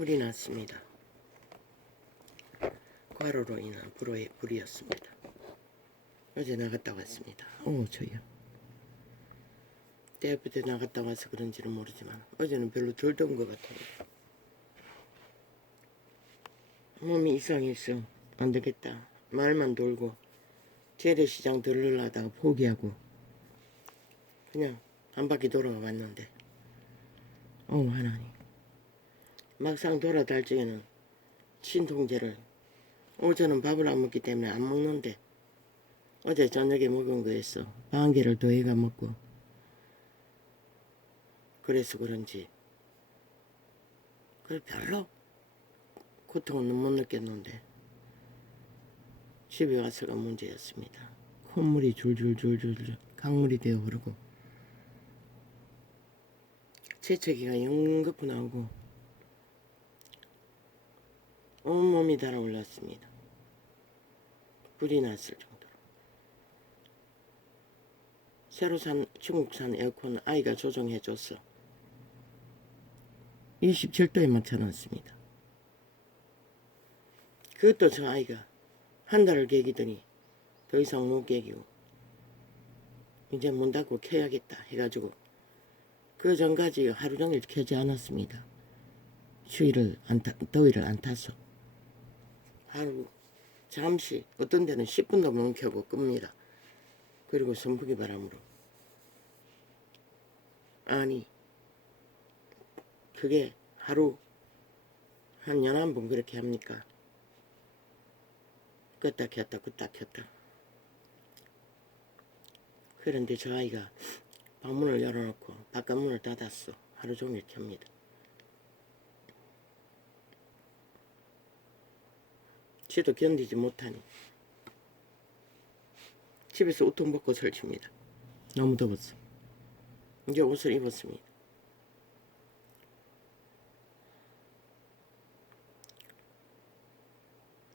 불이 났습니다. 과로로 인한 불이었습니다. 어제 나갔다 왔습니다. 저요. 때부터 나갔다 와서 그런지는 모르지만 어제는 별로 덜 더운 것 같아요. 몸이 이상했어. 안 되겠다. 말만 돌고 재래시장 들르려다가 포기하고 그냥 한 바퀴 돌아가 왔는데 하나님, 막상 돌아달 적에는 신통제를 오전은 밥을 안 먹기 때문에 안 먹는데 어제 저녁에 먹은 거였어. 반 개를 더해가 먹고 그래서 그런지 별로 고통은 못 느꼈는데 집에 와서가 문제였습니다. 콧물이 줄줄줄줄 강물이 되어 흐르고 재채기가 연거푸 나오고 온몸이 달아올랐습니다. 불이 났을 정도로. 새로 산 중국산 에어컨 아이가 조정해줬어. 27도에 맞춰놨습니다. 그것도 저 아이가 한 달을 개기더니 더 이상 못 개기고 이제 문 닫고 켜야겠다 해가지고 그 전까지 하루 종일 켜지 않았습니다. 더위를 안 타서 하루 잠시 어떤 데는 10분도 못 켜고 끕니다. 그리고 선풍기 바람으로. 아니 그게 하루 한 11번 그렇게 합니까? 껐다 켰다 껐다 켰다. 그런데 저 아이가 방문을 열어놓고 바깥문을 닫았어. 하루 종일 켭니다. 지도 견디지 못하니 집에서 우통 벗고 설칩니다. 너무 더웠어. 이제 옷을 입었습니다.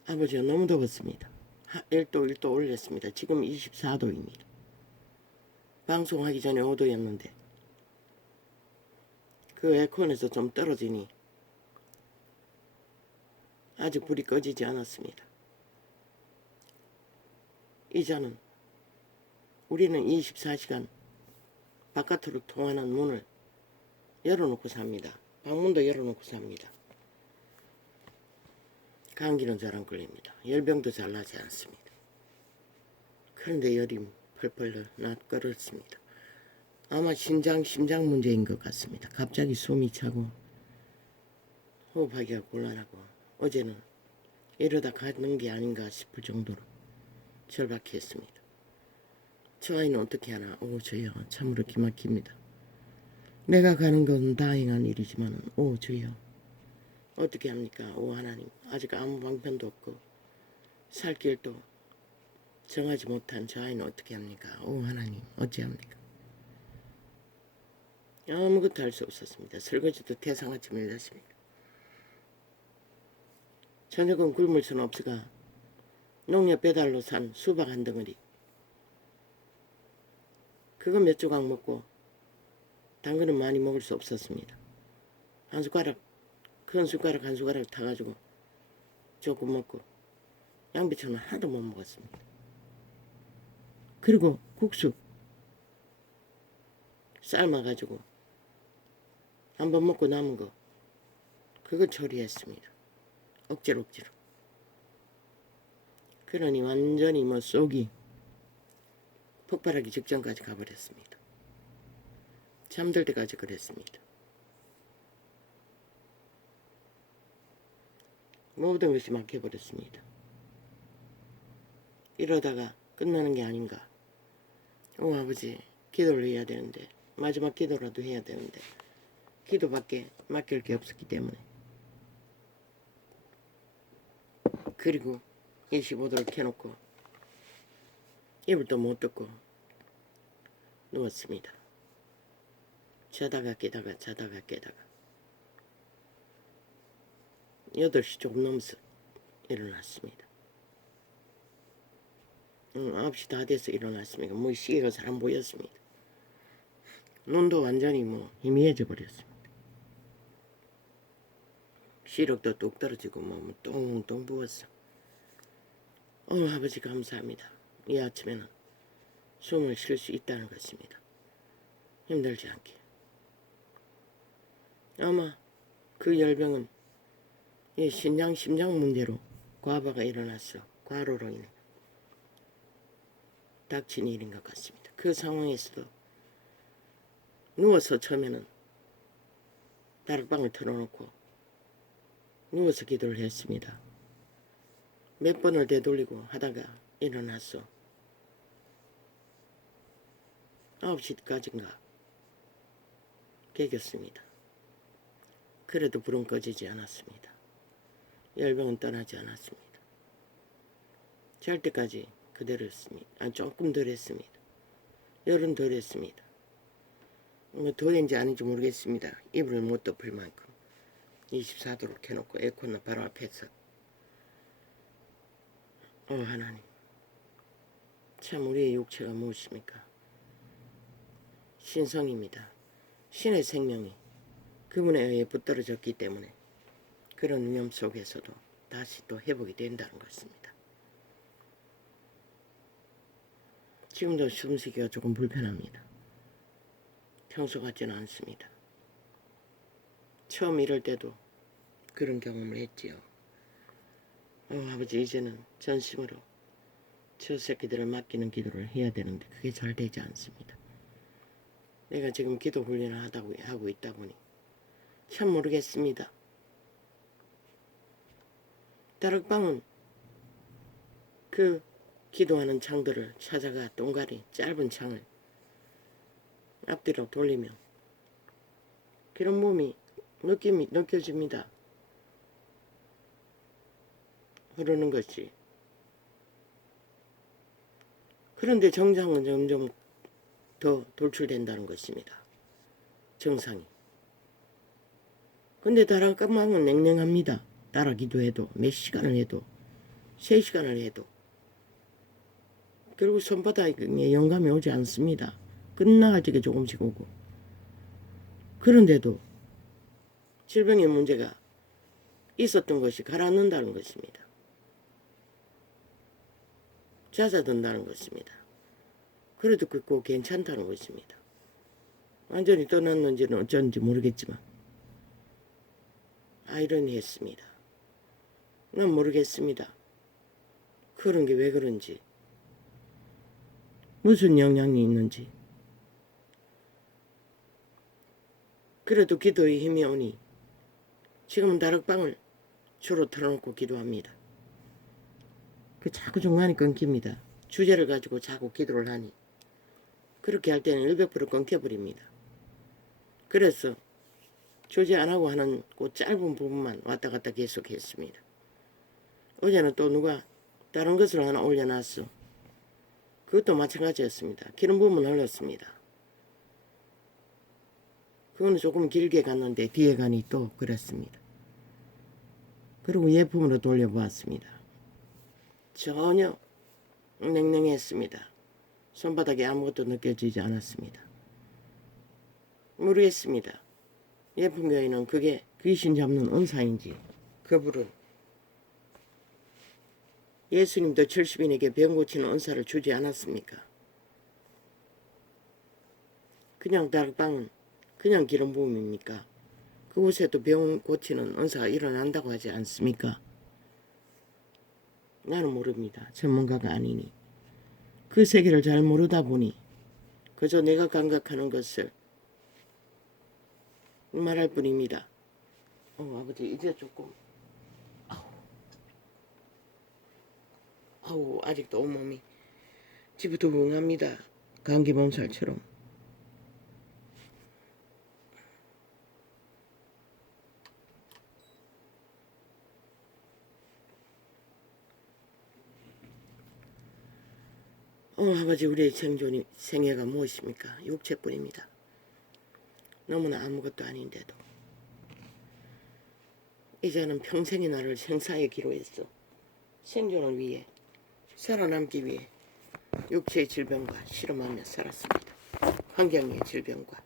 아버지가 너무 더웠습니다. 1도 올렸습니다. 지금 24도입니다. 방송하기 전에 5도였는데 그 에어컨에서 좀 떨어지니 아직 불이 꺼지지 않았습니다. 이자는 우리는 24시간 바깥으로 통하는 문을 열어놓고 삽니다. 방문도 열어놓고 삽니다. 감기는 잘 안 걸립니다. 열병도 잘 나지 않습니다. 그런데 열이 펄펄 끓었습니다. 아마 심장 문제인 것 같습니다. 갑자기 숨이 차고 호흡하기가 곤란하고 어제는 이러다 가는 게 아닌가 싶을 정도로 절박했습니다. 저 아이는 어떻게 하나? 저요. 참으로 기막힙니다. 내가 가는 건 다행한 일이지만 저요. 어떻게 합니까? 하나님, 아직 아무 방편도 없고 살 길도 정하지 못한 저 아이는 어떻게 합니까? 하나님, 어찌합니까? 아무것도 할 수 없었습니다. 설거지도 태상같이 밀렸습니다. 저녁은 굶을 수는 없으가 농협 배달로 산 수박 한 덩어리 그거 몇 조각 먹고 당근은 많이 먹을 수 없었습니다. 한 숟가락, 큰 숟가락 한 숟가락 타가지고 조금 먹고 양배추는 하나도 못 먹었습니다. 그리고 국수 삶아가지고 한번 먹고 남은 거 그거 처리했습니다. 억지로. 그러니 완전히 속이 폭발하기 직전까지 가버렸습니다. 잠들 때까지 그랬습니다. 모든 것이 막혀버렸습니다. 이러다가 끝나는 게 아닌가. 아버지, 기도를 해야 되는데, 마지막 기도라도 해야 되는데 기도밖에 맡길 게 없었기 때문에. 그리고 25도를 켜놓고 이불도 못 덮고 누웠습니다. 자다가 깨다가 8시 조금 넘어서 일어났습니다. 9시 다 돼서 일어났습니다. 시계가 잘 안 보였습니다. 눈도 완전히 희미해져 버렸습니다. 시력도 뚝 떨어지고 몸은 똥똥 부었어. 아버지 감사합니다. 이 아침에는 숨을 쉴 수 있다는 것입니다. 힘들지 않게. 아마 그 열병은 이 심장 문제로 과부하가 일어났어. 과로로 인해 닥친 일인 것 같습니다. 그 상황에서도 누워서 처음에는 다락방을 틀어놓고 누워서 기도를 했습니다. 몇 번을 되돌리고 하다가 일어났어. 9시까지인가 깨겼습니다. 그래도 불은 꺼지지 않았습니다. 열병은 떠나지 않았습니다. 잘 때까지 그대로였습니다. 조금 덜 했습니다. 열은 덜 했습니다. 더 했는지 아닌지 모르겠습니다. 이불을 못 덮을 만큼 24도로 켜놓고 에어컨은 바로 앞에서 하나님, 참 우리의 육체가 무엇입니까? 신성입니다. 신의 생명이 그분에 의해 붙들어졌기 때문에 그런 위험 속에서도 다시 또 회복이 된다는 것입니다. 지금도 숨쉬기가 조금 불편합니다. 평소 같지는 않습니다. 처음 이럴 때도 그런 경험을 했지요. 아버지, 이제는 전심으로 저 새끼들을 맡기는 기도를 해야 되는데 그게 잘 되지 않습니다. 내가 지금 기도 훈련을 하고 있다 보니 참 모르겠습니다. 다락방은 그 기도하는 창들을 찾아가 동가리 짧은 창을 앞뒤로 돌리며 그런 몸이 느껴집니다. 흐르는 것이. 그런데 정상은 점점 더 돌출된다는 것입니다. 정상이. 근데 다락방은 냉랭합니다. 따라 기도해도 몇 시간을 해도 3시간을 해도 결국 손바닥에 영감이 오지 않습니다. 끝나갈 적에 조금씩 오고. 그런데도 질병의 문제가 있었던 것이 가라앉는다는 것입니다. 잦아든다는 것입니다. 그래도 꼭 괜찮다는 것입니다. 완전히 떠났는지는 어쩐지 모르겠지만 아이러니했습니다. 난 모르겠습니다. 그런 게 왜 그런지, 무슨 영향이 있는지. 그래도 기도의 힘이 오니 지금은 다락방을 주로 틀어놓고 기도합니다. 자꾸 중간에 끊깁니다. 주제를 가지고 자꾸 기도를 하니 그렇게 할 때는 100% 끊겨버립니다. 그래서 주제 안 하고 하는 그 짧은 부분만 왔다 갔다 계속 했습니다. 어제는 또 누가 다른 것을 하나 올려놨어. 그것도 마찬가지였습니다. 기름 부음은 흘렀습니다. 그거는 조금 길게 갔는데 뒤에 가니 또 그랬습니다. 그리고 예품으로 돌려보았습니다. 전혀 냉랭했습니다. 손바닥에 아무것도 느껴지지 않았습니다. 모르겠습니다. 예품교회는 그게 귀신 잡는 은사인지, 그 불은 예수님도 70인에게 병 고치는 은사를 주지 않았습니까? 그냥 다락방은 그냥 기름 부음입니까? 그곳에도 병 고치는 은사가 일어난다고 하지 않습니까? 나는 모릅니다. 전문가가 아니니. 그 세계를 잘 모르다 보니 그저 내가 감각하는 것을 말할 뿐입니다. 아버지, 이제 조금 아직도 온몸이 지부두둥합니다. 감기 몸살처럼. 아버지, 우리의 생애가 무엇입니까? 육체뿐입니다. 너무나 아무것도 아닌데도 이제는 평생의 나를 생사에 기로했어. 생존을 위해, 살아남기 위해 육체의 질병과 씨름하며 살았습니다. 환경의 질병과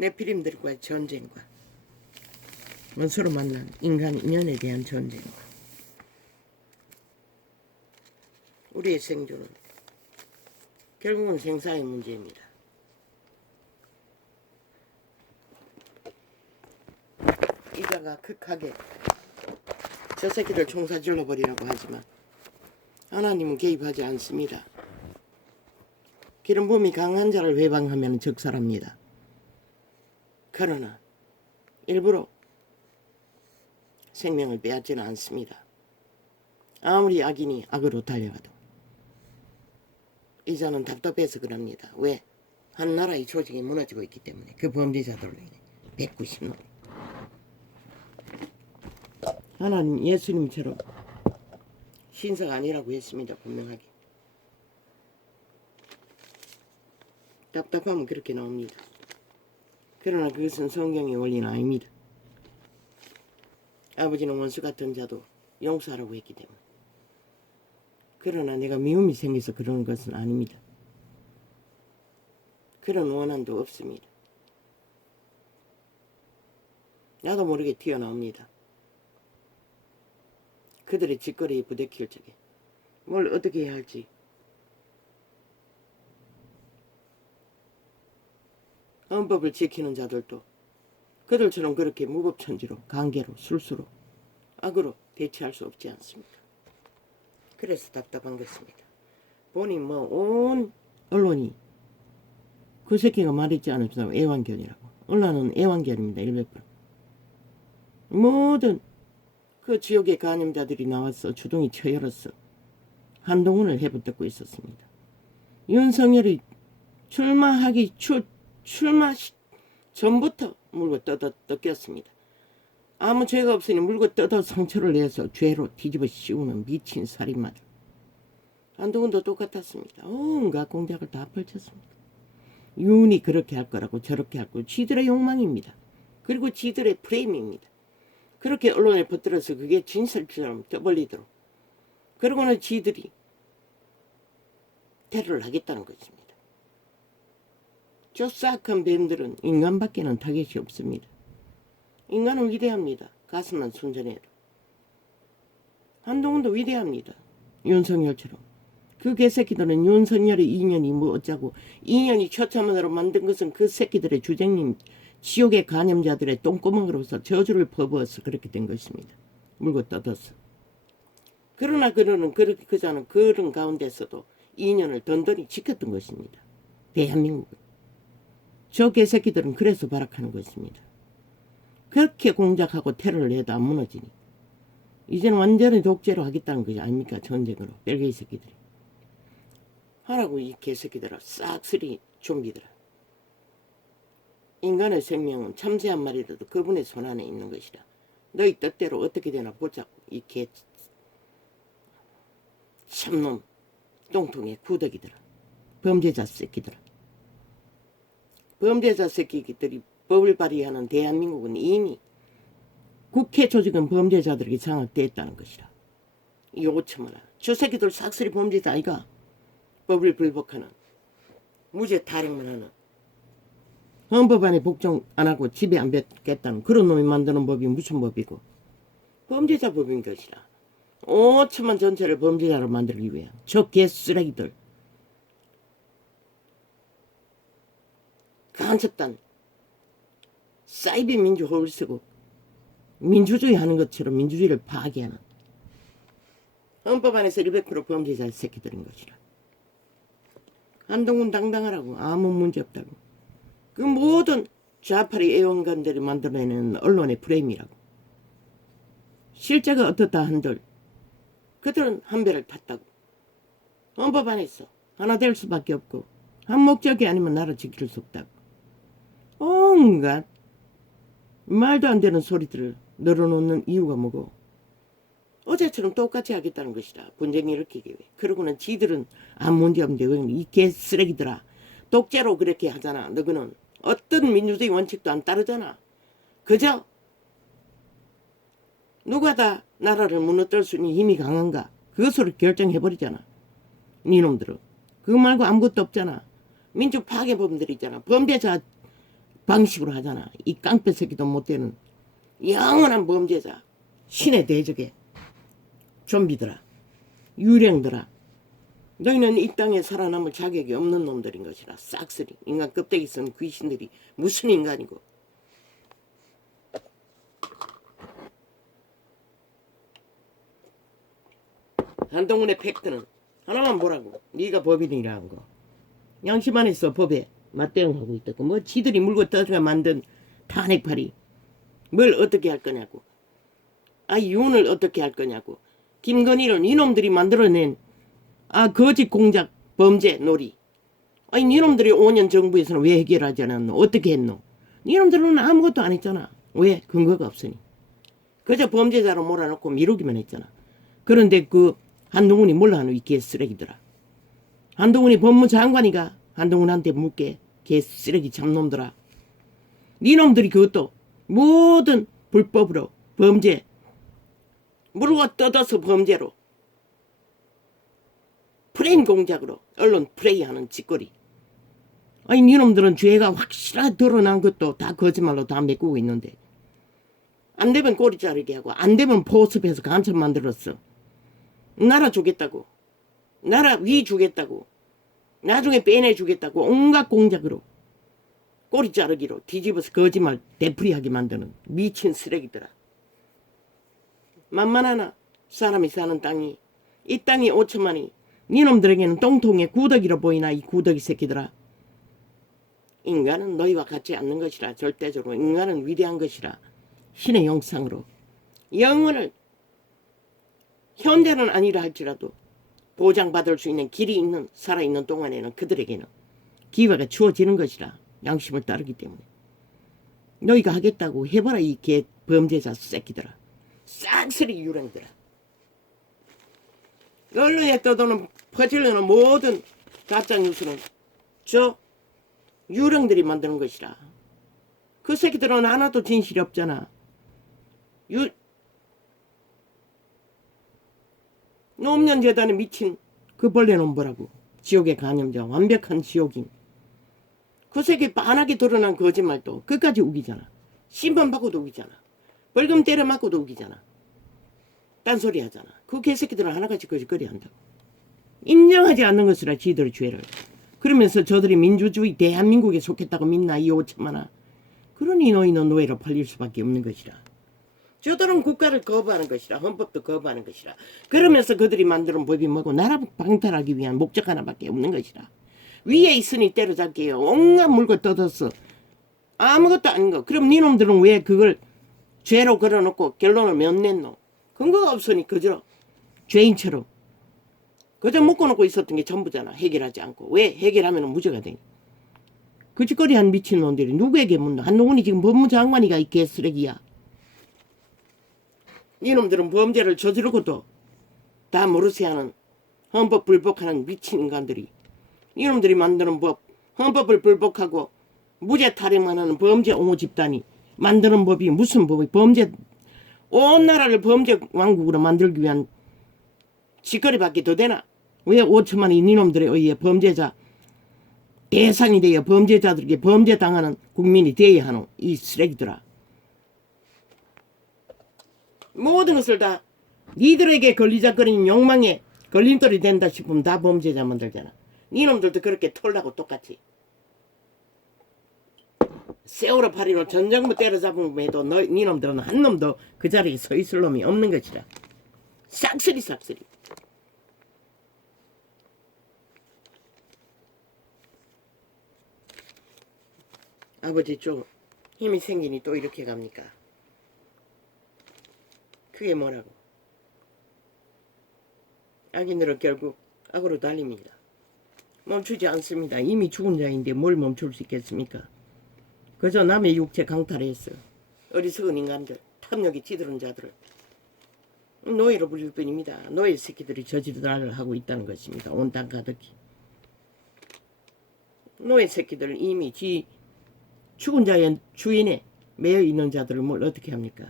네피림들과의 전쟁과 원수로 만난 인간 인연에 대한 전쟁과 우리의 생존은 결국은 생사의 문제입니다. 이자가 극하게 저 새끼들 총사질러 버리라고 하지만 하나님은 개입하지 않습니다. 기름붐이 강한 자를 회방하면 적살합니다. 그러나 일부러 생명을 빼앗지는 않습니다. 아무리 악인이 악으로 달려가도 이자는 답답해서 그럽니다. 왜? 한 나라의 조직이 무너지고 있기 때문에 그 범죄자들로 인해 190놈 하나님 예수님처럼 신사가 아니라고 했습니다. 분명하게. 답답하면 그렇게 나옵니다. 그러나 그것은 성경의 원리는 아닙니다. 아버지는 원수 같은 자도 용서하라고 했기 때문에. 그러나 내가 미움이 생겨서 그러는 것은 아닙니다. 그런 원한도 없습니다. 나도 모르게 튀어나옵니다. 그들의 짓거리에 부대낄 적에 뭘 어떻게 해야 할지 헌법을 지키는 자들도 그들처럼 그렇게 무법천지로 강계로 술수로 악으로 대처할 수 없지 않습니까? 그래서 답답한 것입니다. 보니 뭐 온 언론이 그 새끼가 말했지 않았나 애완견이라고. 언론은 애완견입니다. 100%. 모든 그 지역의 간염자들이 나와서 주둥이 쳐열었어. 한동훈을 해붙듣고 있었습니다. 윤석열이 출마 전부터 물고 뜯겼습니다. 아무 죄가 없으니 물고 뜯어 상처를 내서 죄로 뒤집어 씌우는 미친 살인마들. 한동훈도 똑같았습니다. 온갖 공작을 다 펼쳤습니다. 윤이 그렇게 할 거라고 저렇게 할 거고 지들의 욕망입니다. 그리고 지들의 프레임입니다. 그렇게 언론에 퍼뜨려서 그게 진실처럼 떠벌리도록 그러고는 지들이 테러를 하겠다는 것입니다. 저 싹한 뱀들은 인간밖에는 타겟이 없습니다. 인간은 위대합니다. 가슴만 순전해도. 한동훈도 위대합니다. 윤석열처럼. 그 개새끼들은 윤석열의 인연이 뭐 어쩌고 인연이 처참으로 만든 것은 그 새끼들의 주쟁님 지옥의 간염자들의 똥구멍으로서 저주를 퍼부어서 그렇게 된 것입니다. 물고 뜯었어. 그러나 그자는 그런 가운데서도 인연을 던던히 지켰던 것입니다. 대한민국은. 저 개새끼들은 그래서 발악하는 것입니다. 그렇게 공작하고 테러를 해도 안 무너지니 이제는 완전히 독재로 하겠다는 것이 아닙니까? 전쟁으로. 벨게이 새끼들이. 하라고 이 개새끼들아. 싹쓸이 좀비들아. 인간의 생명은 참새 한 마리라도 그분의 손안에 있는 것이라. 너희 뜻대로 어떻게 되나 보자고. 이 개 참놈 똥통의 구더기들아. 범죄자 새끼들아. 범죄자 새끼들이 법을 발휘하는 대한민국은 이미 국회 조직은 범죄자들에게 장악되었다는 것이라. 이 오참하라. 저 새끼들 싹쓸이 범죄자 아이가. 법을 불복하는 무죄 타령만 하는 헌법 안에 복종 안 하고 집에 안 뱉겠다는 그런 놈이 만드는 법이 무슨 법이고 범죄자 법인 것이라. 5천만 전체를 범죄자로 만들기 위해 저 개쓰레기들 간첩단 사이비 민주호를 쓰고 민주주의 하는 것처럼 민주주의를 파괴하는 헌법 안에서 100% 범죄자 새끼들인 것이라. 한동훈 당당하라고. 아무 문제 없다고. 그 모든 좌파리 애원관들이 만들어내는 언론의 프레임이라고. 실제가 어떻다 한들 그들은 한 배를 탔다고. 헌법 안에서 하나 될 수밖에 없고 한 목적이 아니면 나라 지킬 수 없다고. 온갖 말도 안 되는 소리들을 늘어놓는 이유가 뭐고 어제처럼 똑같이 하겠다는 것이다. 분쟁을 일으키기 위해. 그러고는 지들은 아무 문제 없는데 이 개쓰레기들아. 독재로 그렇게 하잖아. 너희는 어떤 민주주의 원칙도 안 따르잖아. 그저 누가 다 나라를 무너뜨릴 수 있는 힘이 강한가 그것으로 결정해버리잖아. 니놈들은. 그거 말고 아무것도 없잖아. 민주 파괴범들이 있잖아. 방식으로 하잖아. 이 깡패 새끼도 못되는 영원한 범죄자, 신의 대적에 좀비들아, 유령들아, 너희는 이 땅에 살아남을 자격이 없는 놈들인 것이라. 싹쓸이 인간 껍데기 쓴 귀신들이 무슨 인간이고. 한동훈의 팩트는 하나만 보라고. 네가 법인이라는 거. 양심 안에서 법에 맞대응하고 있다고. 뭐 지들이 물고 떠들어 만든 탄핵팔이 뭘 어떻게 할 거냐고. 윤을 어떻게 할 거냐고. 김건희를 이놈들이 만들어낸 거짓 공작 범죄 놀이. 니놈들이 5년 정부에서는 왜 해결하지 않았노? 어떻게 했노? 니놈들은 아무것도 안 했잖아. 왜? 근거가 없으니. 그저 범죄자로 몰아넣고 미루기만 했잖아. 그런데 그 한동훈이 몰라 하노? 이 개쓰레기들아. 한동훈이 법무장관이가 한동훈한테 묻게. 개쓰레기 잡놈들아. 니놈들이 그것도 모든 불법으로 범죄 물고 뜯어서 범죄로 프레임 공작으로 언론 프레이하는 짓거리. 니놈들은 죄가 확실하게 드러난 것도 다 거짓말로 다 메꾸고 있는데 안 되면 꼬리 자르게 하고 안 되면 포섭해서 간첩 만들었어. 나라 주겠다고, 나라 위 주겠다고, 나중에 빼내주겠다고 온갖 공작으로 꼬리 자르기로 뒤집어서 거짓말 되풀이하게 만드는 미친 쓰레기들아. 만만하나 사람이 사는 땅이, 이 땅이 5천만이 니놈들에게는 똥통의 구더기로 보이나. 이 구더기 새끼들아. 인간은 너희와 같지 않는 것이라. 절대적으로 인간은 위대한 것이라. 신의 형상으로 영혼을 현재는 아니라 할지라도 보장받을 수 있는 길이 있는 살아있는 동안에는 그들에게는 기회가 주어지는 것이라. 양심을 따르기 때문에 너희가 하겠다고 해봐라. 이 개 범죄자 새끼들아. 싹쓸이 유령들아. 언론에 떠도는 퍼질러는 모든 가짜뉴스는 저 유령들이 만드는 것이라. 그 새끼들은 하나도 진실이 없잖아. 노무현재단에 미친 그 벌레는 뭐라고. 지옥의 간염자, 완벽한 지옥인. 그 새끼 빤하게 드러난 거짓말도 끝까지 우기잖아. 심판받고도 우기잖아. 벌금 때려 맞고도 우기잖아. 딴소리 하잖아. 그 개새끼들은 하나같이 거짓거리 한다고. 인정하지 않는 것이라 지들의 죄를. 그러면서 저들이 민주주의 대한민국에 속했다고 믿나. 이 5천만아. 그러니 너희는 노예로 팔릴 수밖에 없는 것이라. 저들은 국가를 거부하는 것이라. 헌법도 거부하는 것이라. 그러면서 그들이 만드는 법이 뭐고 나라 방탈하기 위한 목적 하나밖에 없는 것이라. 위에 있으니 때려잡게요. 온갖 물고 뜯었어. 아무것도 아닌 거. 그럼 니놈들은 왜 그걸 죄로 걸어놓고 결론을 못 냈노? 근거가 없으니 그저 죄인처럼 그저 묶어놓고 있었던 게 전부잖아. 해결하지 않고. 왜? 해결하면 무죄가 되니. 그 짓거리 한 미친놈들이 누구에게 묻노? 한동훈이 지금 법무장관이가 이 개쓰레기야. 이놈들은 범죄를 저지르고도 다 모르쇠하는 헌법 불복하는 미친 인간들이. 이놈들이 만드는 법, 헌법을 불복하고 무죄 타령만 하는 범죄 옹호 집단이 만드는 법이 무슨 법이 범죄, 온 나라를 범죄 왕국으로 만들기 위한 짓거리밖에 더 되나? 왜 5천만이 이놈들에 의해 범죄자 대상이 되어 범죄자들에게 범죄 당하는 국민이 되어야 하노? 이 쓰레기들아. 모든 것을 다 니들에게 걸리작거리는 욕망에 걸림돌이 된다 싶으면 다 범죄자 만들잖아. 니놈들도 그렇게 털라고 똑같이. 세월호 8.15 전 정부 때려잡음에도 니놈들은 한 놈도 그 자리에 서 있을 놈이 없는 것이라. 싹쓸이 싹쓸이. 아버지 좀 힘이 생기니 또 이렇게 갑니까? 그게 뭐라고? 악인들은 결국 악으로 달립니다. 멈추지 않습니다. 이미 죽은 자인데 뭘 멈출 수 있겠습니까? 그저 남의 육체 강탈했어. 어리석은 인간들, 탐욕이 찌들은 자들을 노예로 부릴 뿐입니다. 노예 새끼들이 저지르다를 하고 있다는 것입니다. 온 땅 가득히. 노예 새끼들 이미 죽은 자의 주인에 매여 있는 자들을 뭘 어떻게 합니까?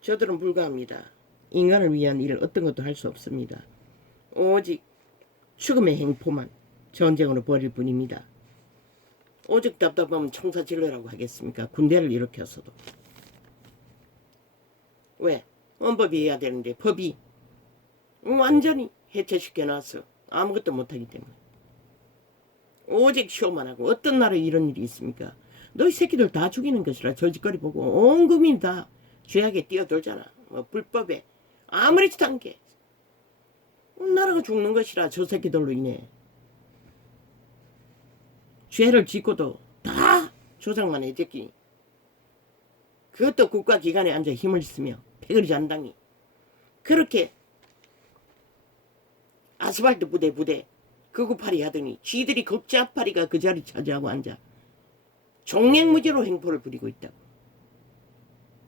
저들은 불가합니다. 인간을 위한 일을 어떤 것도 할 수 없습니다. 오직 죽음의 행포만 전쟁으로 벌일 뿐입니다. 오직 답답하면 청사질러라고 하겠습니까? 군대를 일으켰어도. 왜? 헌법이 해야 되는데 법이 완전히 해체시켜놨어. 아무것도 못하기 때문에. 오직 쇼만 하고. 어떤 나라에 이런 일이 있습니까? 너희 새끼들 다 죽이는 것이라 저짓거리 보고 온 국민이 다 죄악에 뛰어들잖아. 뭐 불법에 아무렇지도 않게 나라가 죽는 것이라 저 새끼들로 인해. 죄를 짓고도 다 조장만 해댔기. 그것도 국가기관에 앉아 힘을 쓰며 패거리 잔당이 그렇게 아스팔트 부대 극우파리 하더니 쥐들이 극좌파리가 그 자리 차지하고 앉아 종횡무지로 행포를 부리고 있다고.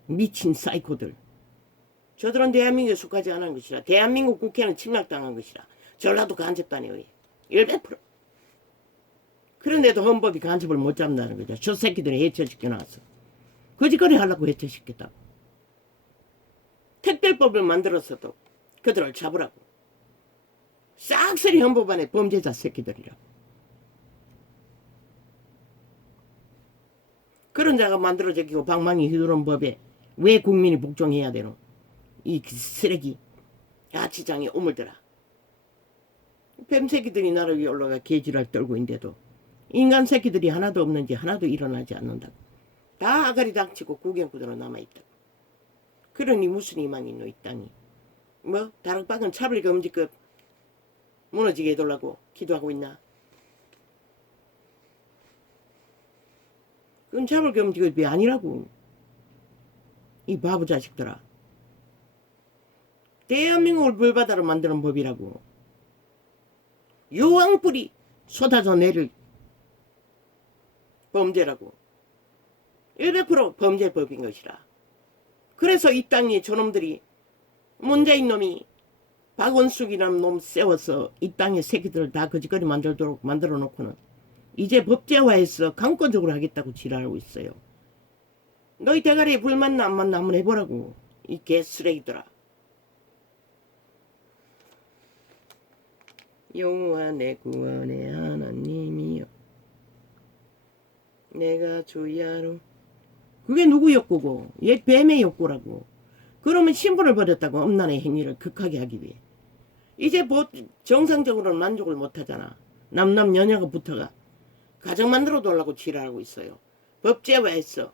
미친 사이코들. 저들은 대한민국에 속하지 않은 것이라. 대한민국 국회는 침략당한 것이라. 전라도 간첩단에 의해 100%. 그런데도 헌법이 간첩을 못 잡는다는 거죠. 저 새끼들이 해체시켜 놨어. 거짓거리 하려고 해체시켰다고. 특별법을 만들었어도 그들을 잡으라고. 싹쓸이 헌법 안에 범죄자 새끼들이라고. 그런 자가 만들어지고 방망이 휘두른 법에 왜 국민이 복종해야 되노? 이 쓰레기 야치장에 오물더라. 뱀새끼들이 나를 위해 올라가 개지랄 떨고 있는데도 인간 새끼들이 하나도 없는지 하나도 일어나지 않는다고. 다 아가리 닥치고 구경꾼으로 남아있다고. 그러니 무슨 희망이 있노 이 땅이. 뭐 다락방은 차별금지급 무너지게 해달라고 기도하고 있나? 그건 차별금지급이 아니라고. 이 바보 자식들아. 대한민국을 불바다로 만드는 법이라고. 유황불이 쏟아져 내릴 범죄라고. 100% 범죄법인 것이라. 그래서 이 땅에 저놈들이 문재인 놈이 박원숙이라는 놈 세워서 이 땅에 새끼들을 다 거짓거리 만들도록 만들어 놓고는 이제 법제화해서 강권적으로 하겠다고 지랄하고 있어요. 너희 대가리에 불 맞나 안 맞나 한번 해보라고. 이 개쓰레기들아. 여호와 내 구원의 하나님이여 내가 주야로. 그게 누구 욕구고? 얘 뱀의 욕구라고. 그러면 신분을 버렸다고. 엄난의 행위를 극하게 하기 위해. 이제 정상적으로는 만족을 못하잖아. 남녀가 붙어가 가정 만들어 달라고 지랄하고 있어요. 법제화했어.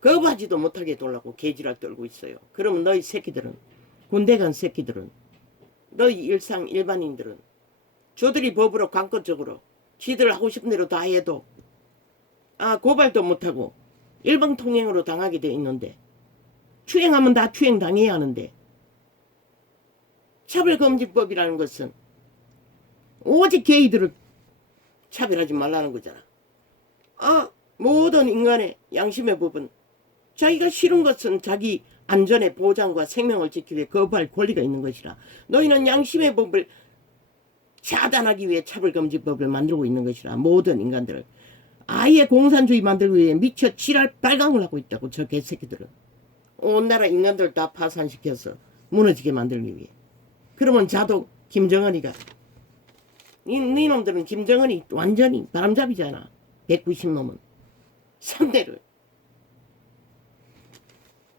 거부하지도 못하게 해달라고 개지랄 떨고 있어요. 그러면 너희 새끼들은, 군대 간 새끼들은, 너희 일반인들은 저들이 법으로 강권적으로 지들 하고 싶은 대로 다 해도 고발도 못하고 일방통행으로 당하게 돼 있는데, 추행하면 다 추행당해야 하는데, 차별금지법이라는 것은 오직 게이들을 차별하지 말라는 거잖아. 모든 인간의 양심의 법은 자기가 싫은 것은 자기 안전의 보장과 생명을 지키기 위해 거부할 권리가 있는 것이라. 너희는 양심의 법을 차단하기 위해 차별금지법을 만들고 있는 것이라. 모든 인간들을 아예 공산주의 만들기 위해 미쳐 지랄 빨강을 하고 있다고. 저 개새끼들은 온 나라 인간들 다 파산시켜서 무너지게 만들기 위해. 그러면 자동 김정은이가 니놈들은 김정은이 완전히 바람잡이잖아. 190놈은 상대를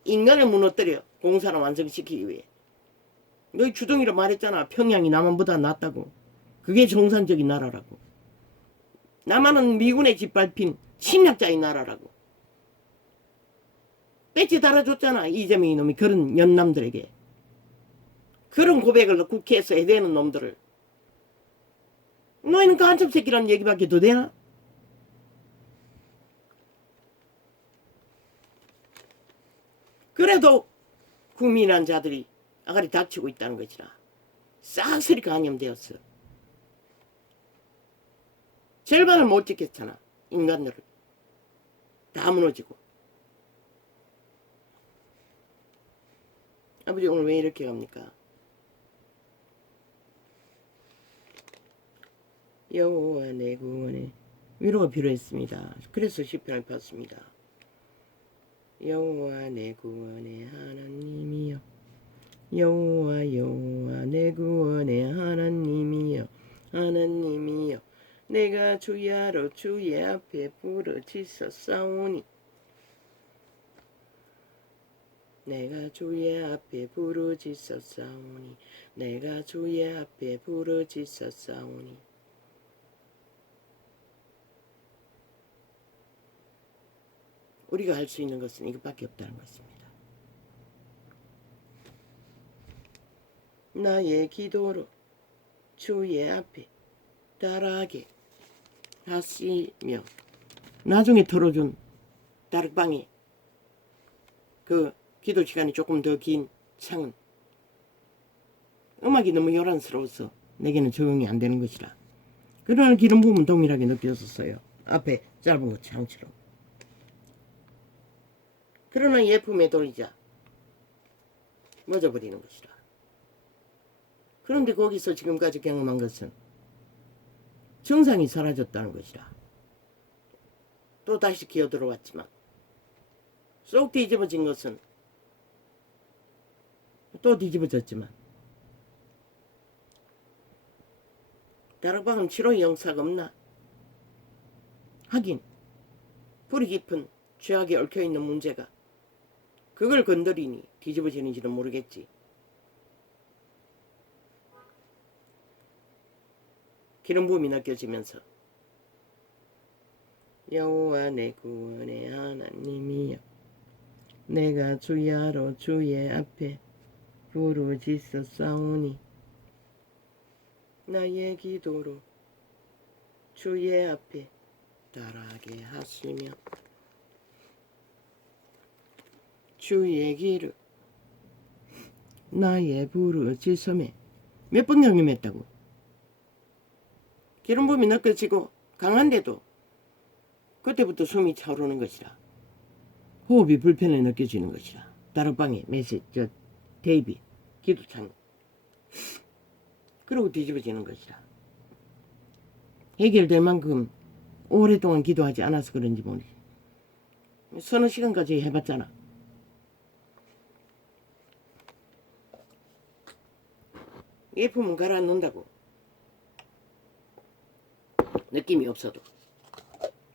인간을 무너뜨려 공산을 완성시키기 위해. 너희 주둥이로 말했잖아. 평양이 남한보다 낫다고. 그게 정상적인 나라라고. 남한은 미군의 짓밟힌 침략자의 나라라고. 배지 달아줬잖아. 이재명 이놈이 그런 연남들에게. 그런 고백을 국회에서 해대는 놈들을. 너희는 간첩 새끼라는 얘기밖에 더 되나? 그래도 국민이란 자들이 아가리 닥치고 있다는 것이라. 싹쓸이 감염되었어. 절반을 못 지켰잖아. 인간들을. 다 무너지고. 아버지 오늘 왜 이렇게 갑니까? 여호와 내 구원에 위로가 필요했습니다. 그래서 시편을 팠습니다. 여호와 내 구원의 하나님이여 여호와 내 구원의 하나님이여 하나님이여 내가 주야로 주의 앞에 부르짖어 싸우니 내가 주의 앞에 부르짖어 싸우니 내가 주의 앞에 부르짖어 싸우니 우리가 할 수 있는 것은 이것밖에 없다는 것입니다. 나의 기도로 주의 앞에 달하게 하시며 나중에 털어준 다락방에 그 기도 시간이 조금 더 긴 창은 음악이 너무 요란스러워서 내게는 적응이 안 되는 것이라. 그러나 기름 부음은 동일하게 느껴졌어요. 앞에 짧은 것 창처럼. 그러나 예품에 돌리자 멎어버리는 것이라. 그런데 거기서 지금까지 경험한 것은 정상이 사라졌다는 것이라. 또 다시 기어 들어왔지만 쏙 뒤집어진 것은 또 뒤집어졌지만 다락방은 치료의 영사가 없나? 하긴 뿌리 깊은 죄악에 얽혀있는 문제가 그걸 건드리니 뒤집어지는지는 모르겠지. 기름 부음이 느껴지면서 여호와 내 구원의 하나님이여 내가 주야로 주의 앞에 부르짖어 싸우니 나의 기도로 주의 앞에 달하게 하시며 주의 길을 나의 부르짖음에 몇 번 경험했다고. 기름 부음이 느껴지고 강한데도 그때부터 숨이 차오르는 것이라. 호흡이 불편해 느껴지는 것이라. 다락방에 메시지 데이비 기도창 그러고 뒤집어지는 것이라. 해결될 만큼 오랫동안 기도하지 않아서 그런지 모르지. 서너 시간까지 해봤잖아. 예품은 가라앉는다고. 느낌이 없어도.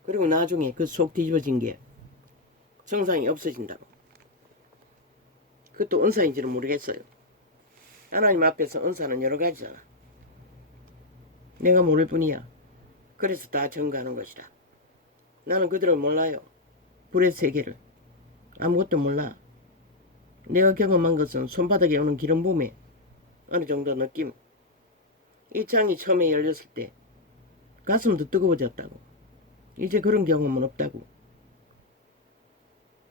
그리고 나중에 그 속 뒤집어진 게 정상이 없어진다고. 그것도 은사인지는 모르겠어요. 하나님 앞에서 은사는 여러 가지잖아. 내가 모를 뿐이야. 그래서 다 증거하는 것이다. 나는 그들을 몰라요. 불의 세계를. 아무것도 몰라. 내가 경험한 것은 손바닥에 오는 기름 부음에 어느 정도 느낌. 이 창이 처음에 열렸을 때 가슴도 뜨거워졌다고. 이제 그런 경험은 없다고.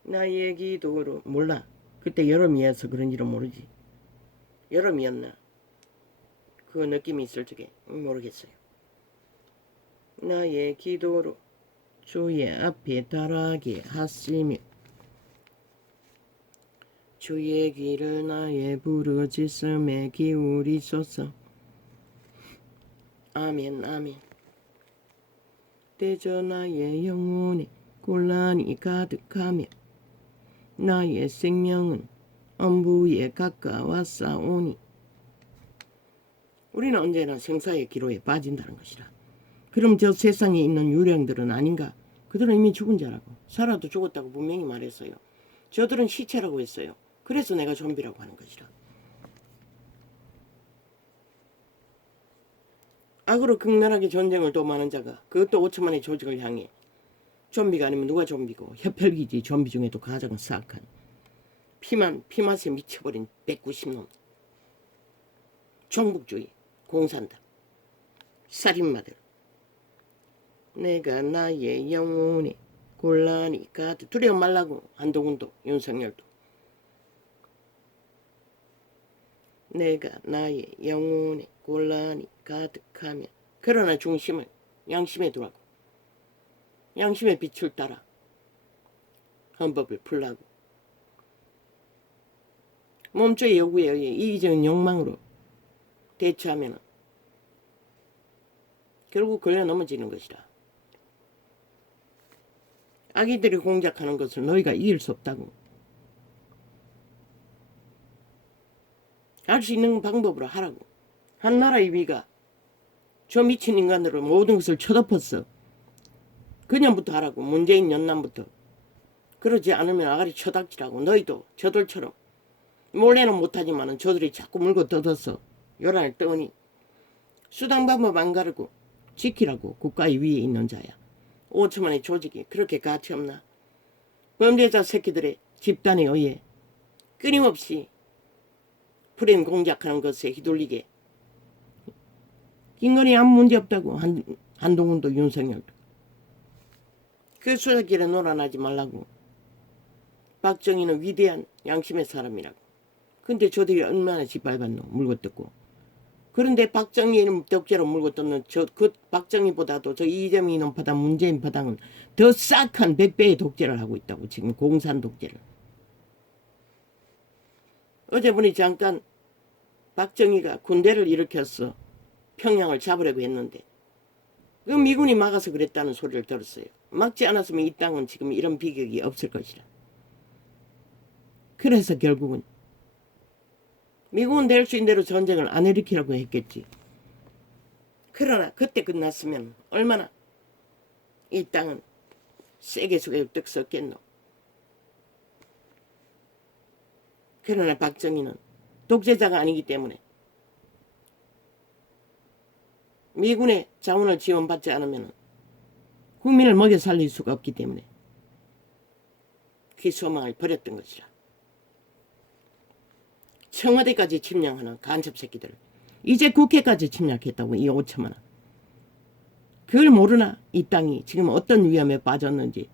나의 기도로 몰라. 그때 여름이어서 그런지는 모르지. 여름이었나? 그 느낌이 있을 적에 모르겠어요. 나의 기도로 주의 앞에 달하게 하시며 주의 귀를 나의 부르짖음에 기울이소서. 아멘 아멘. 대저 나의 영혼에 곤란이 가득하며 나의 생명은 엄부에 가까웠사오니. 우리는 언제나 생사의 기로에 빠진다는 것이라. 그럼 저 세상에 있는 유령들은 아닌가? 그들은 이미 죽은 자라고. 살아도 죽었다고 분명히 말했어요. 저들은 시체라고 했어요. 그래서 내가 좀비라고 하는 것이라. 악으로 극렬하게 전쟁을 도모하는 자가 그것도 5천만의 조직을 향해 좀비가 아니면 누가 좀비고 혈혈기지 좀비 중에도 가장 사악한 피맛에 미쳐버린 190놈 종북주의 공산당 살인마들. 내가 나의 영혼에 곤란이 가득. 두려워 말라고. 한동훈도 윤석열도. 내가 나의 영혼에 곤란이 가득하며 그러나 중심을 양심에 두라고. 양심의 빛을 따라 헌법을 풀라고. 몸주의 요구에 의해 이기적인 욕망으로 대처하면 결국 걸려 넘어지는 것이다. 아기들이 공작하는 것을 너희가 이길 수 없다고. 할 수 있는 방법으로 하라고. 한 나라의 위가 저 미친 인간으로 모든 것을 쳐덮었어. 그년부터 하라고. 문재인 연남부터. 그러지 않으면 아가리 쳐닥치라고. 너희도 저들처럼. 몰래는 못하지만은 저들이 자꾸 물고 뜯었어. 요란을 떠니. 수당 방법 안 가르고 지키라고. 국가의 위에 있는 자야. 5천만의 조직이 그렇게 가치 없나? 범죄자 새끼들의 집단에 의해 끊임없이 프레임 공작하는 것에 휘둘리게. 김건희 아무 문제 없다고. 한동훈도 윤석열도. 그 수작길에 놀아나지 말라고. 박정희는 위대한 양심의 사람이라고. 근데 저들이 얼마나 짓밟았노. 물고 뜯고. 그런데 박정희는 독재로 물고 뜯는 그 박정희보다도 저 이재명 이놈 파당 문재인 파당은 더 싹한 100배의 독재를 하고 있다고. 지금 공산 독재를. 어제 보니 잠깐 박정희가 군대를 일으켰어. 평양을 잡으려고 했는데 그 미군이 막아서 그랬다는 소리를 들었어요. 막지 않았으면 이 땅은 지금 이런 비극이 없을 것이라. 그래서 결국은 미국은 될 수 있는 대로 전쟁을 안 일으키라고 했겠지. 그러나 그때 끝났으면 얼마나 이 땅은 세게 속에 떡 썩겠노. 그러나 박정희는 독재자가 아니기 때문에 미군의 자원을 지원받지 않으면 국민을 먹여 살릴 수가 없기 때문에 그 소망을 버렸던 것이라. 청와대까지 침략하는 간첩 새끼들. 이제 국회까지 침략했다고. 이 5천만 원. 그걸 모르나? 이 땅이 지금 어떤 위험에 빠졌는지.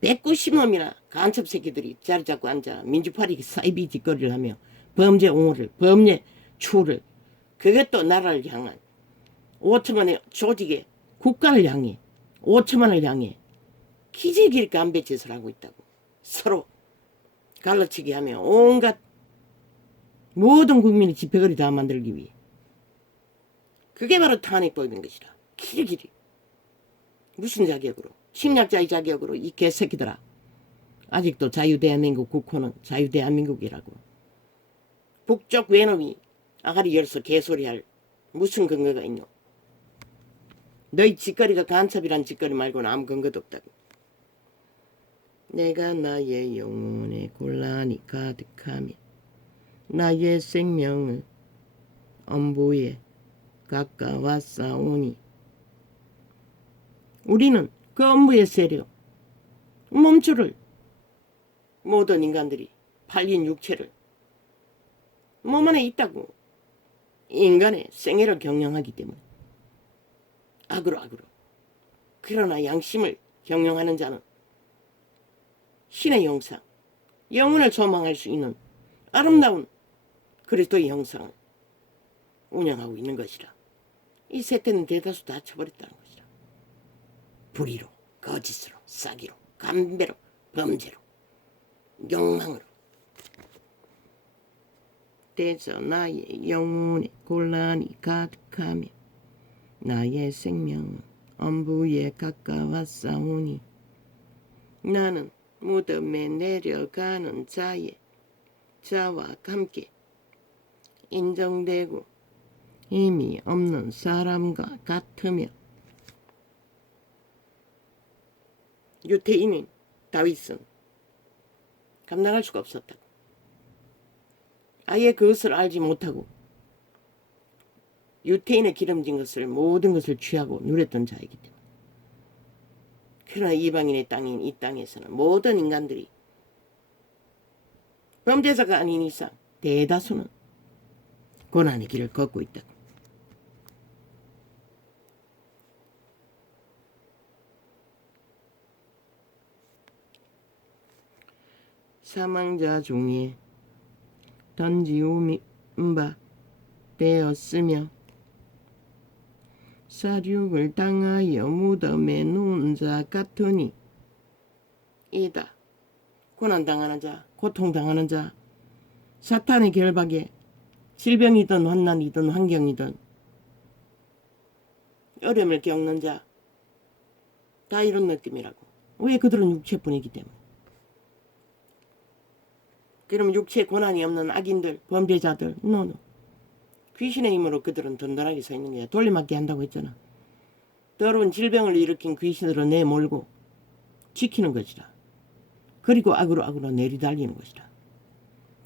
190놈이나 간첩 새끼들이 자리 잡고 앉아 민주파리 사이비 짓거리를 하며 범죄 옹호를, 범죄 추를, 그것도 나라를 향한 5천만의 조직에 국가를 향해 5천만을 향해 기지길 감배짓을 하고 있다고. 서로 갈라치기 하며 온갖 모든 국민의 집회거리 다 만들기 위해. 그게 바로 탄핵법인 것이라. 길이길이. 무슨 자격으로? 침략자의 자격으로 이 개새끼들아. 아직도 자유대한민국 국호는 자유대한민국이라고. 북쪽 외놈이 아가리 열서 개소리할 무슨 근거가 있노? 너희 짓거리가 간첩이란 짓거리 말고는 아무 근거도 없다고. 내가 나의 영혼에 곤란이 가득하며 나의 생명을 엄부에 가까웠사오니. 우리는 그 엄부의 세력, 몸줄을 모든 인간들이 팔린 육체를 몸 안에 있다고. 인간의 생애를 경영하기 때문에 악으로. 그러나 양심을 경영하는 자는 신의 형상, 영혼을 소망할 수 있는 아름다운 그리스도의 형상을 운영하고 있는 것이라. 이 세태는 대다수 다 쳐버렸다는 것이라. 불의로, 거짓으로, 사기로, 감배로, 범죄로, 욕망으로. 그래서 나의 영혼에 곤란이 가득하며 나의 생명은 엄부에 가까웠사오니. 나는 무덤에 내려가는 자와 함께 인정되고 힘이 없는 사람과 같으며. 유태인인 다윗은 감당할 수가 없었다고. 아예 그것을 알지 못하고 유태인의 기름진 것을 모든 것을 취하고 누렸던 자이기 때문에. 그러나 이방인의 땅인 이 땅에서는 모든 인간들이 범죄자가 아닌 이상 대다수는 고난의 길을 걷고 있다. 사망자 중에 던지우민 바 되었으며 사륙을 당하여 무덤에 누운 자 같으니. 이다. 고난당하는 자, 고통당하는 자, 사탄의 결박에 질병이든 환난이든 환경이든 어려움을 겪는 자, 다 이런 느낌이라고. 왜? 그들은 육체뿐이기 때문에. 그럼 육체 고난이 없는 악인들, 범죄자들, 노노. 귀신의 힘으로 그들은 든든하게 서 있는 거야. 돌려막기 한다고 했잖아. 더러운 질병을 일으킨 귀신으로 내몰고 지키는 것이다. 그리고 악으로 내리달리는 것이다.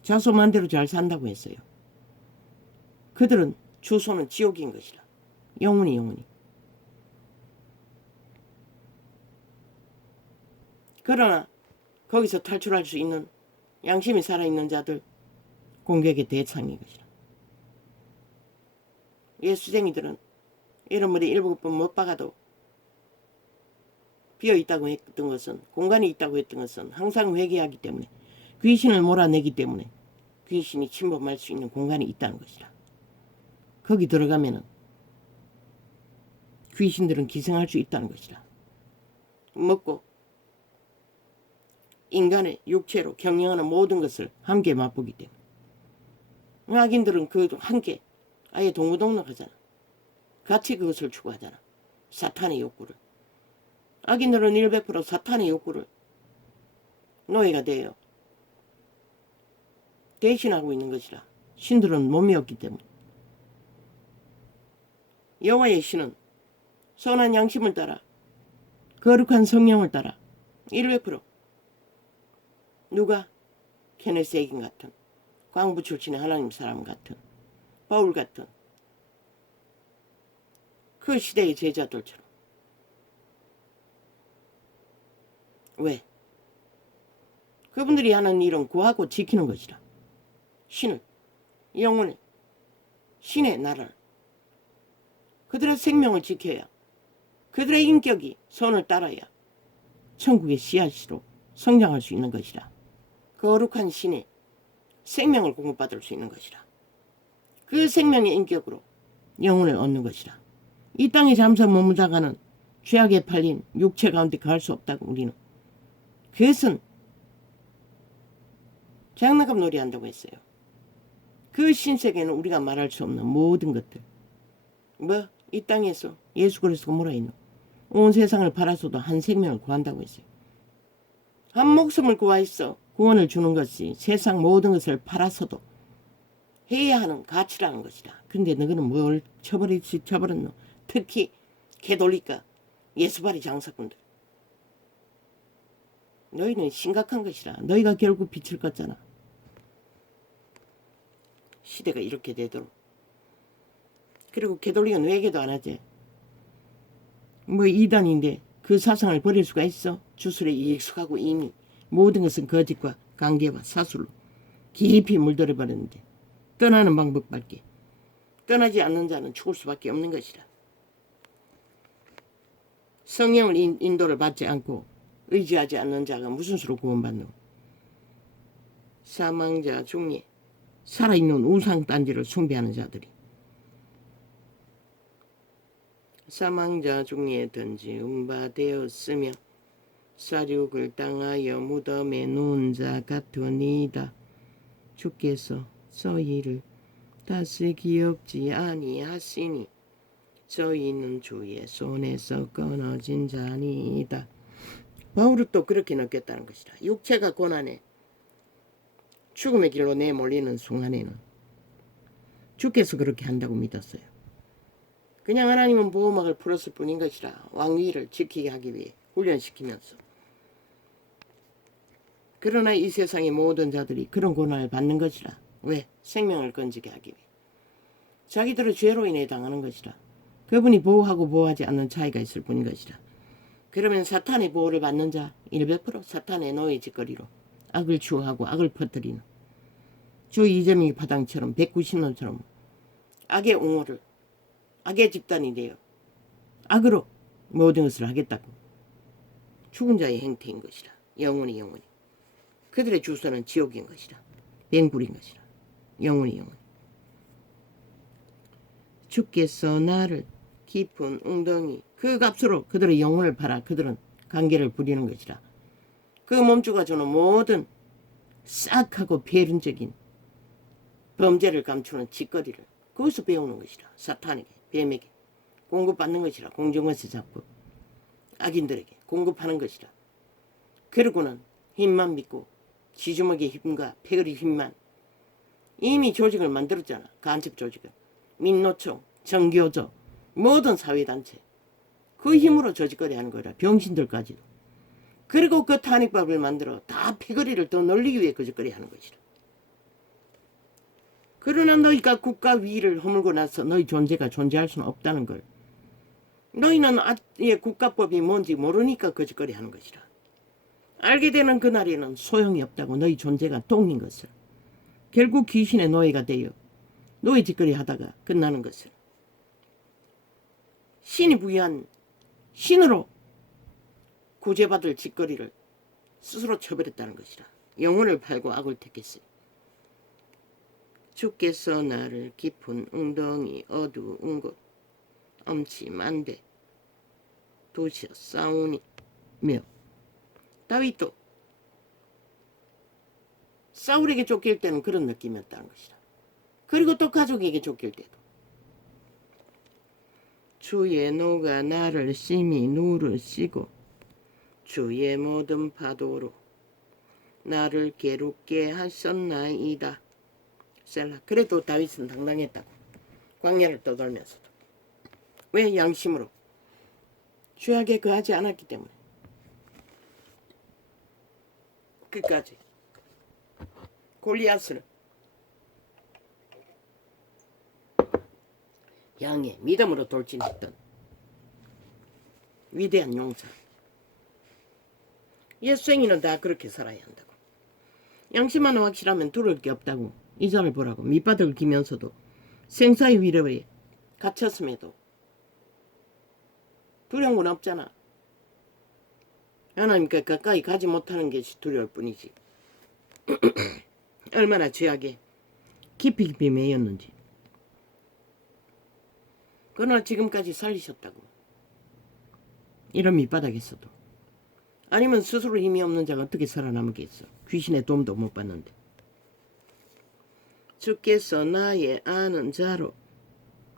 자소만대로 잘 산다고 했어요. 그들은 주소는 지옥인 것이다. 영원히. 그러나 거기서 탈출할 수 있는 양심이 살아있는 자들 공격의 대상인 것이다. 예수쟁이들은 이런 머리 7번 못 박아도 비어있다고 했던 것은, 공간이 있다고 했던 것은 항상 회개하기 때문에, 귀신을 몰아내기 때문에 귀신이 침범할 수 있는 공간이 있다는 것이다. 거기 들어가면은 귀신들은 기생할 수 있다는 것이다. 먹고 인간의 육체로 경영하는 모든 것을 함께 맛보기 때문에. 악인들은 그 함께 아예 동고동락하잖아. 같이 그것을 추구하잖아. 사탄의 욕구를. 악인들은 100% 사탄의 욕구를 노예가 되어 대신하고 있는 것이라. 신들은 몸이 없기 때문에. 여호와의 신은 선한 양심을 따라 거룩한 성령을 따라 100% 누가 케네스 에긴 같은 광부 출신의 하나님 사람 같은 바울 같은 그 시대의 제자들처럼. 왜? 그분들이 하는 일은 구하고 지키는 것이라. 신을, 영혼을, 신의 나라를, 그들의 생명을 지켜야, 그들의 인격이 선을 따라야 천국의 씨앗으로 성장할 수 있는 것이라. 거룩한 신의 생명을 공급받을 수 있는 것이라. 그 생명의 인격으로 영혼을 얻는 것이라. 이 땅에 잠시 머무다가는 죄악에 팔린 육체 가운데 갈 수 없다고. 우리는 그것은 장난감 놀이 한다고 했어요. 그 신세계는 우리가 말할 수 없는 모든 것들. 뭐 이 땅에서 예수 그리스도가 뭐라 했노? 온 세상을 팔아서도 한 생명을 구한다고 했어요. 한 목숨을 구하였어. 구원을 주는 것이 세상 모든 것을 팔아서도 해야 하는 가치라는 것이다. 근데 너희는 뭘 쳐버렸노? 특히 개돌리까 예수바리 장사꾼들. 너희는 심각한 것이라. 너희가 결국 빛을 껐잖아. 시대가 이렇게 되도록. 그리고 개돌리는 회개도 안 하지. 뭐 이단인데 그 사상을 버릴 수가 있어? 주술에 익숙하고 이미 모든 것은 거짓과 관계와 사술로 깊이 물들어 버렸는데 떠나는 방법밖에. 떠나지 않는 자는 죽을 수밖에 없는 것이라. 성령을 인도를 받지 않고 의지하지 않는 자가 무슨 수로 구원받노? 사망자 중에 살아있는 우상단지를 숭배하는 자들이. 사망자 중에 든지 음바되었으며 사륙을 당하여 무덤에 누운 자 같으니이다. 주께서 저희를 다시 기억지 아니하시니 저희는 주의 손에서 끊어진 자니이다. 바울은 또 그렇게 느꼈다는 것이다. 육체가 고난에 죽음의 길로 내몰리는 순간에는 주께서 그렇게 한다고 믿었어요. 그냥 하나님은 보호막을 풀었을 뿐인 것이라. 왕위를 지키게 하기 위해 훈련시키면서. 그러나 이 세상의 모든 자들이 그런 고난을 받는 것이라. 왜? 생명을 건지게 하기 위해. 자기들은 죄로 인해 당하는 것이라. 그분이 보호하고 보호하지 않는 차이가 있을 뿐인 것이라. 그러면 사탄의 보호를 받는 자 100% 사탄의 노예 짓거리로 악을 추구하고 악을 퍼뜨리는 주 이재명이 파당처럼 190년처럼 악의 옹호를 악의 집단이 되어 악으로 모든 것을 하겠다고. 죽은 자의 행태인 것이라. 영원히. 그들의 주소는 지옥인 것이라. 뱅굴인 것이라. 영원히. 주께서 나를 깊은 웅덩이 그 값으로 그들의 영혼을 팔아 그들은 관계를 부리는 것이라. 그 몸주가 주는 모든 싹하고 배륜적인 범죄를 감추는 짓거리를 거기서 배우는 것이라. 사탄에게, 뱀에게 공급받는 것이라. 공정에서 잡고 악인들에게 공급하는 것이라. 그러고는 힘만 믿고 지주먹의 힘과 패거리 힘만 이미 조직을 만들었잖아. 간첩 조직을. 민노총, 정교조, 모든 사회단체 그 힘으로 저짓거리 하는 거라. 병신들까지도. 그리고 그 탄핵법을 만들어 다 패거리를 더 늘리기 위해 거짓거리 하는 것이라. 그러나 너희가 국가 위를 허물고 나서 너희 존재가 존재할 수는 없다는 걸. 너희는 아예 국가법이 뭔지 모르니까 거짓거리 하는 것이라. 알게 되는 그날에는 소용이 없다고 너희 존재가 똥인 것을. 결국 귀신의 노예가 되어 노예 짓거리 하다가 끝나는 것을. 신이 부여한 신으로 구제받을 짓거리를 스스로 쳐버렸다는 것이라. 영혼을 팔고 악을 택했어요. 주께서 나를 깊은 웅덩이 어두운 곳 엄침한데 도시어 싸우니며. 다윗도 사울에게 쫓길 때는 그런 느낌이었다는 것이라. 그리고 또 가족에게 쫓길 때도 주의 노가 나를 심히 누르시고 주의 모든 파도로 나를 괴롭게 하셨나이다. 셀라. 그래도 다윗은 당당했다고. 광야를 떠돌면서도. 왜? 양심으로 죄악에 거하지 않았기 때문에. 끝까지. 골리앗은 양의 믿음으로 돌진했던 위대한 용사. 예수행위는 다 그렇게 살아야 한다고. 양심 하나 확실하면 두려울 게 없다고. 이자를 보라고. 밑바닥을 기면서도 생사의 위력에 갇혔음에도 두려운 건 없잖아. 하나님께 가까이 가지 못하는 것이 두려울 뿐이지. 얼마나 죄악에 깊이 깊이 매였는지. 그러나 지금까지 살리셨다고. 이런 밑바닥에서도. 아니면 스스로 힘이 없는 자가 어떻게 살아남겠어. 귀신의 도움도 못 받는데. 주께서 나의 아는 자로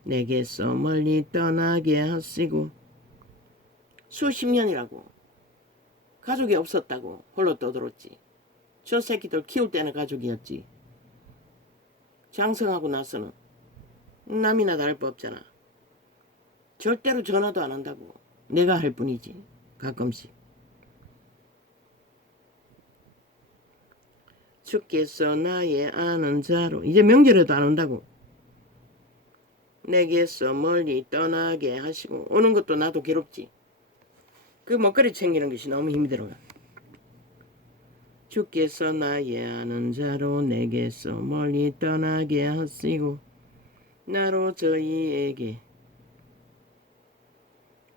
내게서 멀리 떠나게 하시고. 수십 년이라고. 가족이 없었다고 홀로 떠들었지. 저 새끼들 키울 때는 가족이었지. 장성하고 나서는 남이나 다를 바 없잖아. 절대로 전화도 안 한다고. 내가 할 뿐이지. 가끔씩. 주께서 나의 아는 자로. 이제 명절에도 안 온다고. 내게서 멀리 떠나게 하시고. 오는 것도 나도 괴롭지. 그 먹거리 챙기는 것이 너무 힘들어. 주께서 나의 아는 자로 내게서 멀리 떠나게 하시고 나로 저희에게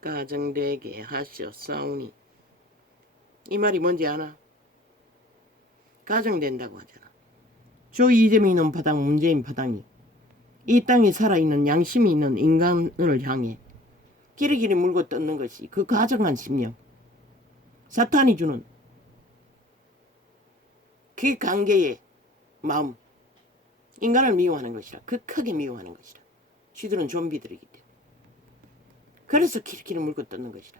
가정되게 하셨사오니. 이 말이 뭔지 아나? 가정된다고 하잖아. 조 이재민은 파당, 문재인 파당이 이 땅에 살아있는 양심이 있는 인간을 향해 기리기리 물고 뜯는 것이 그 가정한 심령. 사탄이 주는 그 관계의 마음. 인간을 미워하는 것이라. 극하게 미워하는 것이라. 쥐들은 좀비들이기 때문에. 그래서 기리기리 물고 뜯는 것이라.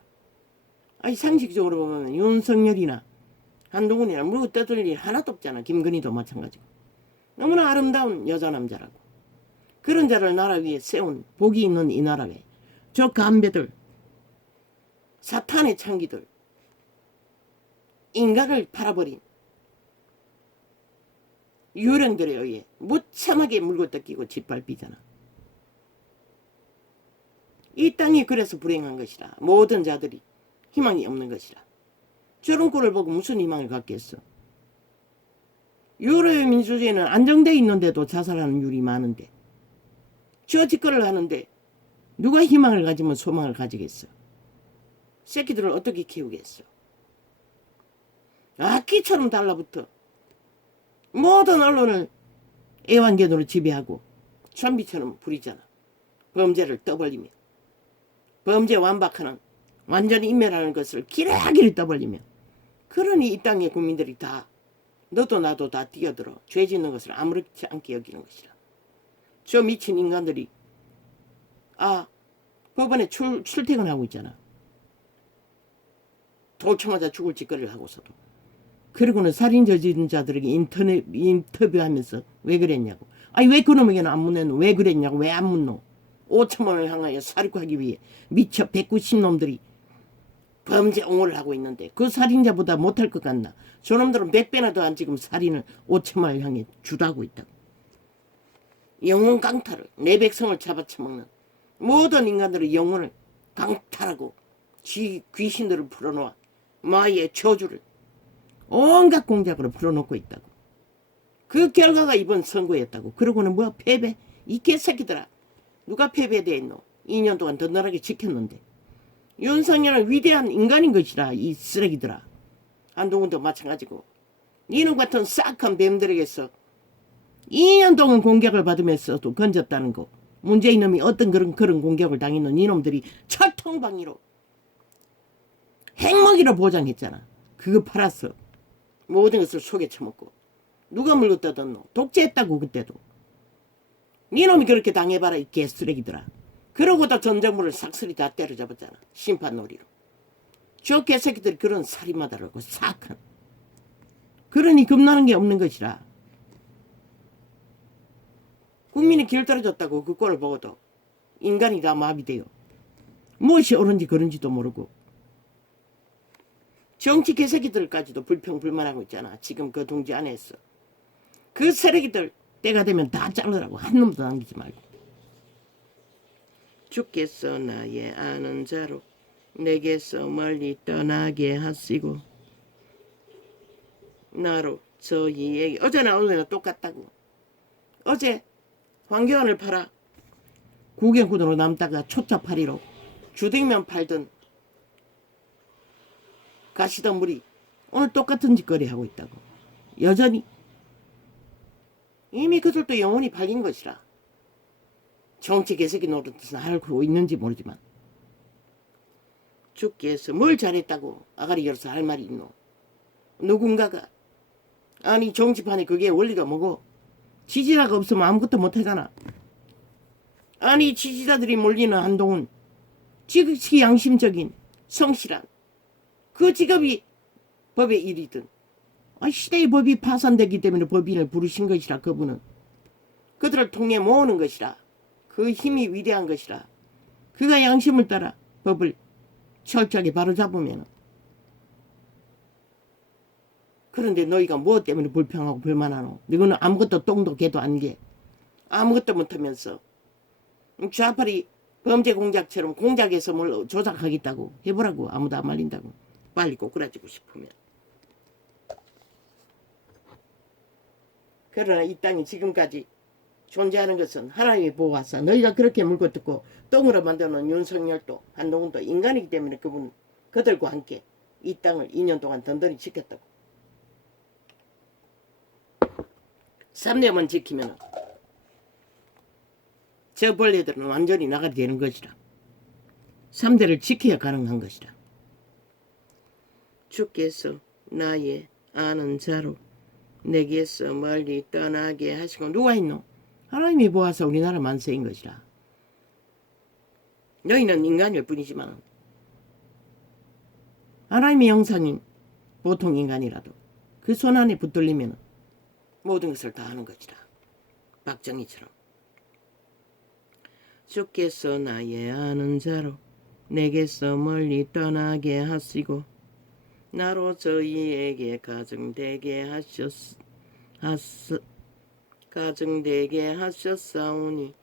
아니 상식적으로 보면 윤석열이나 한동훈이나 물고 뜯을 일 하나도 없잖아. 김건희도 마찬가지고. 너무나 아름다운 여자 남자라고. 그런 자를 나라 위에 세운 복이 있는 이 나라에 저 간배들, 사탄의 창기들, 인간을 팔아버린 유령들에 의해 무참하게 물고 뜯기고 짓밟히잖아. 이 땅이 그래서 불행한 것이라. 모든 자들이 희망이 없는 것이라. 저런 꼴을 보고 무슨 희망을 갖겠어. 유럽의 민주주의는 안정돼 있는데도 자살하는 율이 많은데 저 짓거리를 하는데 누가 희망을 가지면 소망을 가지겠어. 새끼들을 어떻게 키우겠어. 악기처럼 달라붙어 모든 언론을 애완견으로 지배하고 좀비처럼 부리잖아. 범죄를 떠벌리며 범죄 완박하는 완전히 인멸하는 것을 기라기를 떠벌리며. 그러니 이 땅의 국민들이 다 너도 나도 다 뛰어들어 죄 짓는 것을 아무렇지 않게 여기는 것이라. 저 미친 인간들이 법원에 출퇴근하고 있잖아. 돌청하자 죽을 짓거리를 하고서도. 그리고는 살인 저지른 자들에게 인터뷰하면서 왜 그랬냐고. 아니 왜 그놈에게는 안 묻노? 왜 그랬냐고. 왜 안 묻노? 5천만을 향하여 살육하기 위해 미처 190놈들이 범죄 옹호를 하고 있는데 그 살인자보다 못할 것 같나. 저놈들은 100배나 더한 지금 살인을 5천만을 향해 주도하고 있다고. 영혼 강탈을, 내 백성을 잡아쳐먹는 모든 인간들의 영혼을 강탈하고 귀신들을 풀어놓아 마의 저주를 온갖 공작으로 풀어놓고 있다고. 그 결과가 이번 선거였다고. 그러고는 뭐야? 패배? 이 개새끼들아. 누가 패배되어 있노? 2년 동안 든든하게 지켰는데. 윤석열은 위대한 인간인 것이라. 이 쓰레기들아. 한동훈도 마찬가지고. 이놈 같은 싹한 뱀들에게서 2년 동안 공격을 받으면서도 건졌다는 거. 문재인 놈이 어떤 그런 공격을 당했는 이놈들이 철통방위로 핵먹이로 보장했잖아. 그거 팔았어. 모든 것을 속에 쳐먹고. 누가 물고 뜯었노? 독재했다고 그때도. 니놈이 그렇게 당해봐라 이 개쓰레기들아. 그러고도 전 정부를 싹쓸이 다 때려잡았잖아. 심판놀이로. 저 개새끼들이 그런 살인마다라고 사악한. 그러니 겁나는 게 없는 것이라. 국민이 길 떨어졌다고 그 꼴을 보고도 인간이 다 마비돼요. 무엇이 옳은지 그런지도 모르고. 정치 개새끼들까지도 불평불만하고 있잖아. 지금 그 동지 안에서. 그 쓰레기들 때가 되면 다 자르라고. 한 놈도 남기지 말고. 주께서 나의 아는 자로 내게서 멀리 떠나게 하시고 나로 저희에게 어제나 오늘이나 똑같다고. 어제 황교안을 팔아 구경꾼으로 남다가 초짜파리로 주댕면 팔던 가시던 물이 오늘 똑같은 짓거리 하고 있다고. 여전히 이미 그들도 영혼이 팔린 것이라. 정치 개새끼 노릇을 알고 있는지 모르지만 주께서 뭘 잘했다고 아가리 열어서 할 말이 있노. 누군가가 아니 정치판에 그게 원리가 뭐고 지지자가 없으면 아무것도 못하잖아. 아니 지지자들이 몰리는 한동훈 지극히 양심적인 성실한 그 직업이 법의 일이든 시대의 법이 파산되기 때문에 법인을 부르신 것이라. 그분은 그들을 통해 모으는 것이라. 그 힘이 위대한 것이라. 그가 양심을 따라 법을 철저하게 바로잡으면. 그런데 너희가 무엇 때문에 불평하고 불만하노? 너희는 아무것도 똥도 개도 아니게 아무것도 못하면서 좌파리 범죄 공작처럼 공작해서 뭘 조작하겠다고 해보라고. 아무도 안 말린다고. 빨리 꼬꾸라지고 싶으면. 그러나 이 땅이 지금까지 존재하는 것은 하나님이 보호하사 너희가 그렇게 물고 뜯고 똥으로 만드는 윤석열도 한동훈도 인간이기 때문에 그들과 함께 이 땅을 2년 동안 든든히 지켰다고. 3년만 지키면 저 벌레들은 완전히 나가게 되는 것이라. 3대를 지켜야 가능한 것이라. 주께서 나의 아는 자로 내게서 멀리 떠나게 하시고. 누가 있노? 하나님이 보아서 우리나라 만세인 것이라. 너희는 인간일 뿐이지만 하나님의 형상인 보통 인간이라도 그 손 안에 붙들리면 모든 것을 다 하는 것이라. 박정희처럼. 주께서 나의 아는 자로 내게서 멀리 떠나게 하시고 나로 저희에게 가증되게 하셨사오니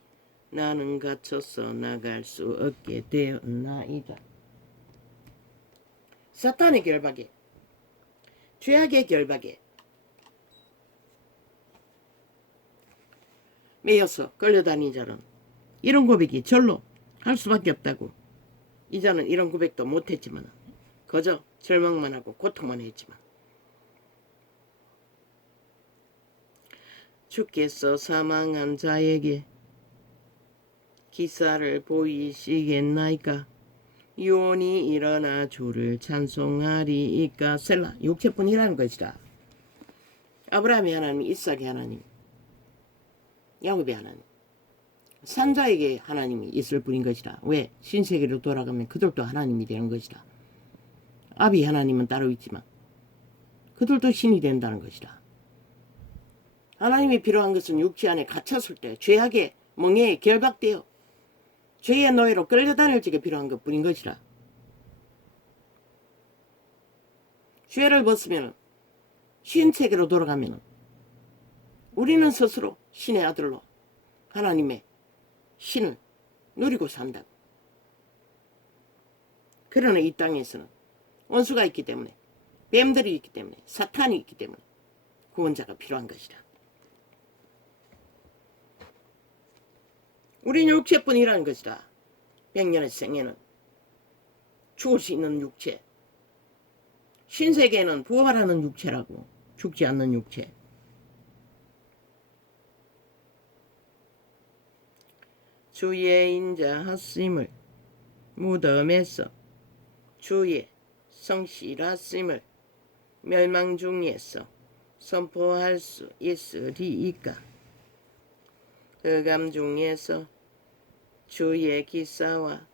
나는 갇혀서 나갈 수 없게 되었나이다. 사탄의 결박에 죄악의 결박에 매여서 끌려다닌 자는 이런 고백이 절로 할 수밖에 없다고. 이 자는 이런 고백도 못했지만 그저 절망만 하고 고통만 했지만 주께서 사망한 자에게 기사를 보이시겠나이까. 유언이 일어나 주를 찬송하리이까. 셀라. 육체뿐이라는 것이다. 아브라함의 하나님, 이삭의 하나님, 야곱의 하나님, 산자에게 하나님이 있을 뿐인 것이다. 왜? 신세계로 돌아가면 그들도 하나님이 되는 것이다. 아비 하나님은 따로 있지만 그들도 신이 된다는 것이다. 하나님이 필요한 것은 육체 안에 갇혔을 때 죄악의 멍에에 결박되어 죄의 노예로 끌려다닐 적에 필요한 것뿐인 것이라. 죄를 벗으면 신세계로 돌아가면 우리는 스스로 신의 아들로 하나님의 신을 누리고 산다고. 그러나 이 땅에서는 원수가 있기 때문에, 뱀들이 있기 때문에, 사탄이 있기 때문에 구원자가 필요한 것이다. 우리는 육체뿐이라는 것이다. 100년의 생애는 죽을 수 있는 육체, 신세계는 부활하는 육체라고. 죽지 않는 육체. 주의 인자 하심을 무덤에서 주의 성실하심을 멸망 중에서 선포할 수 있으리이까. 흑암 중에서 주의 기사와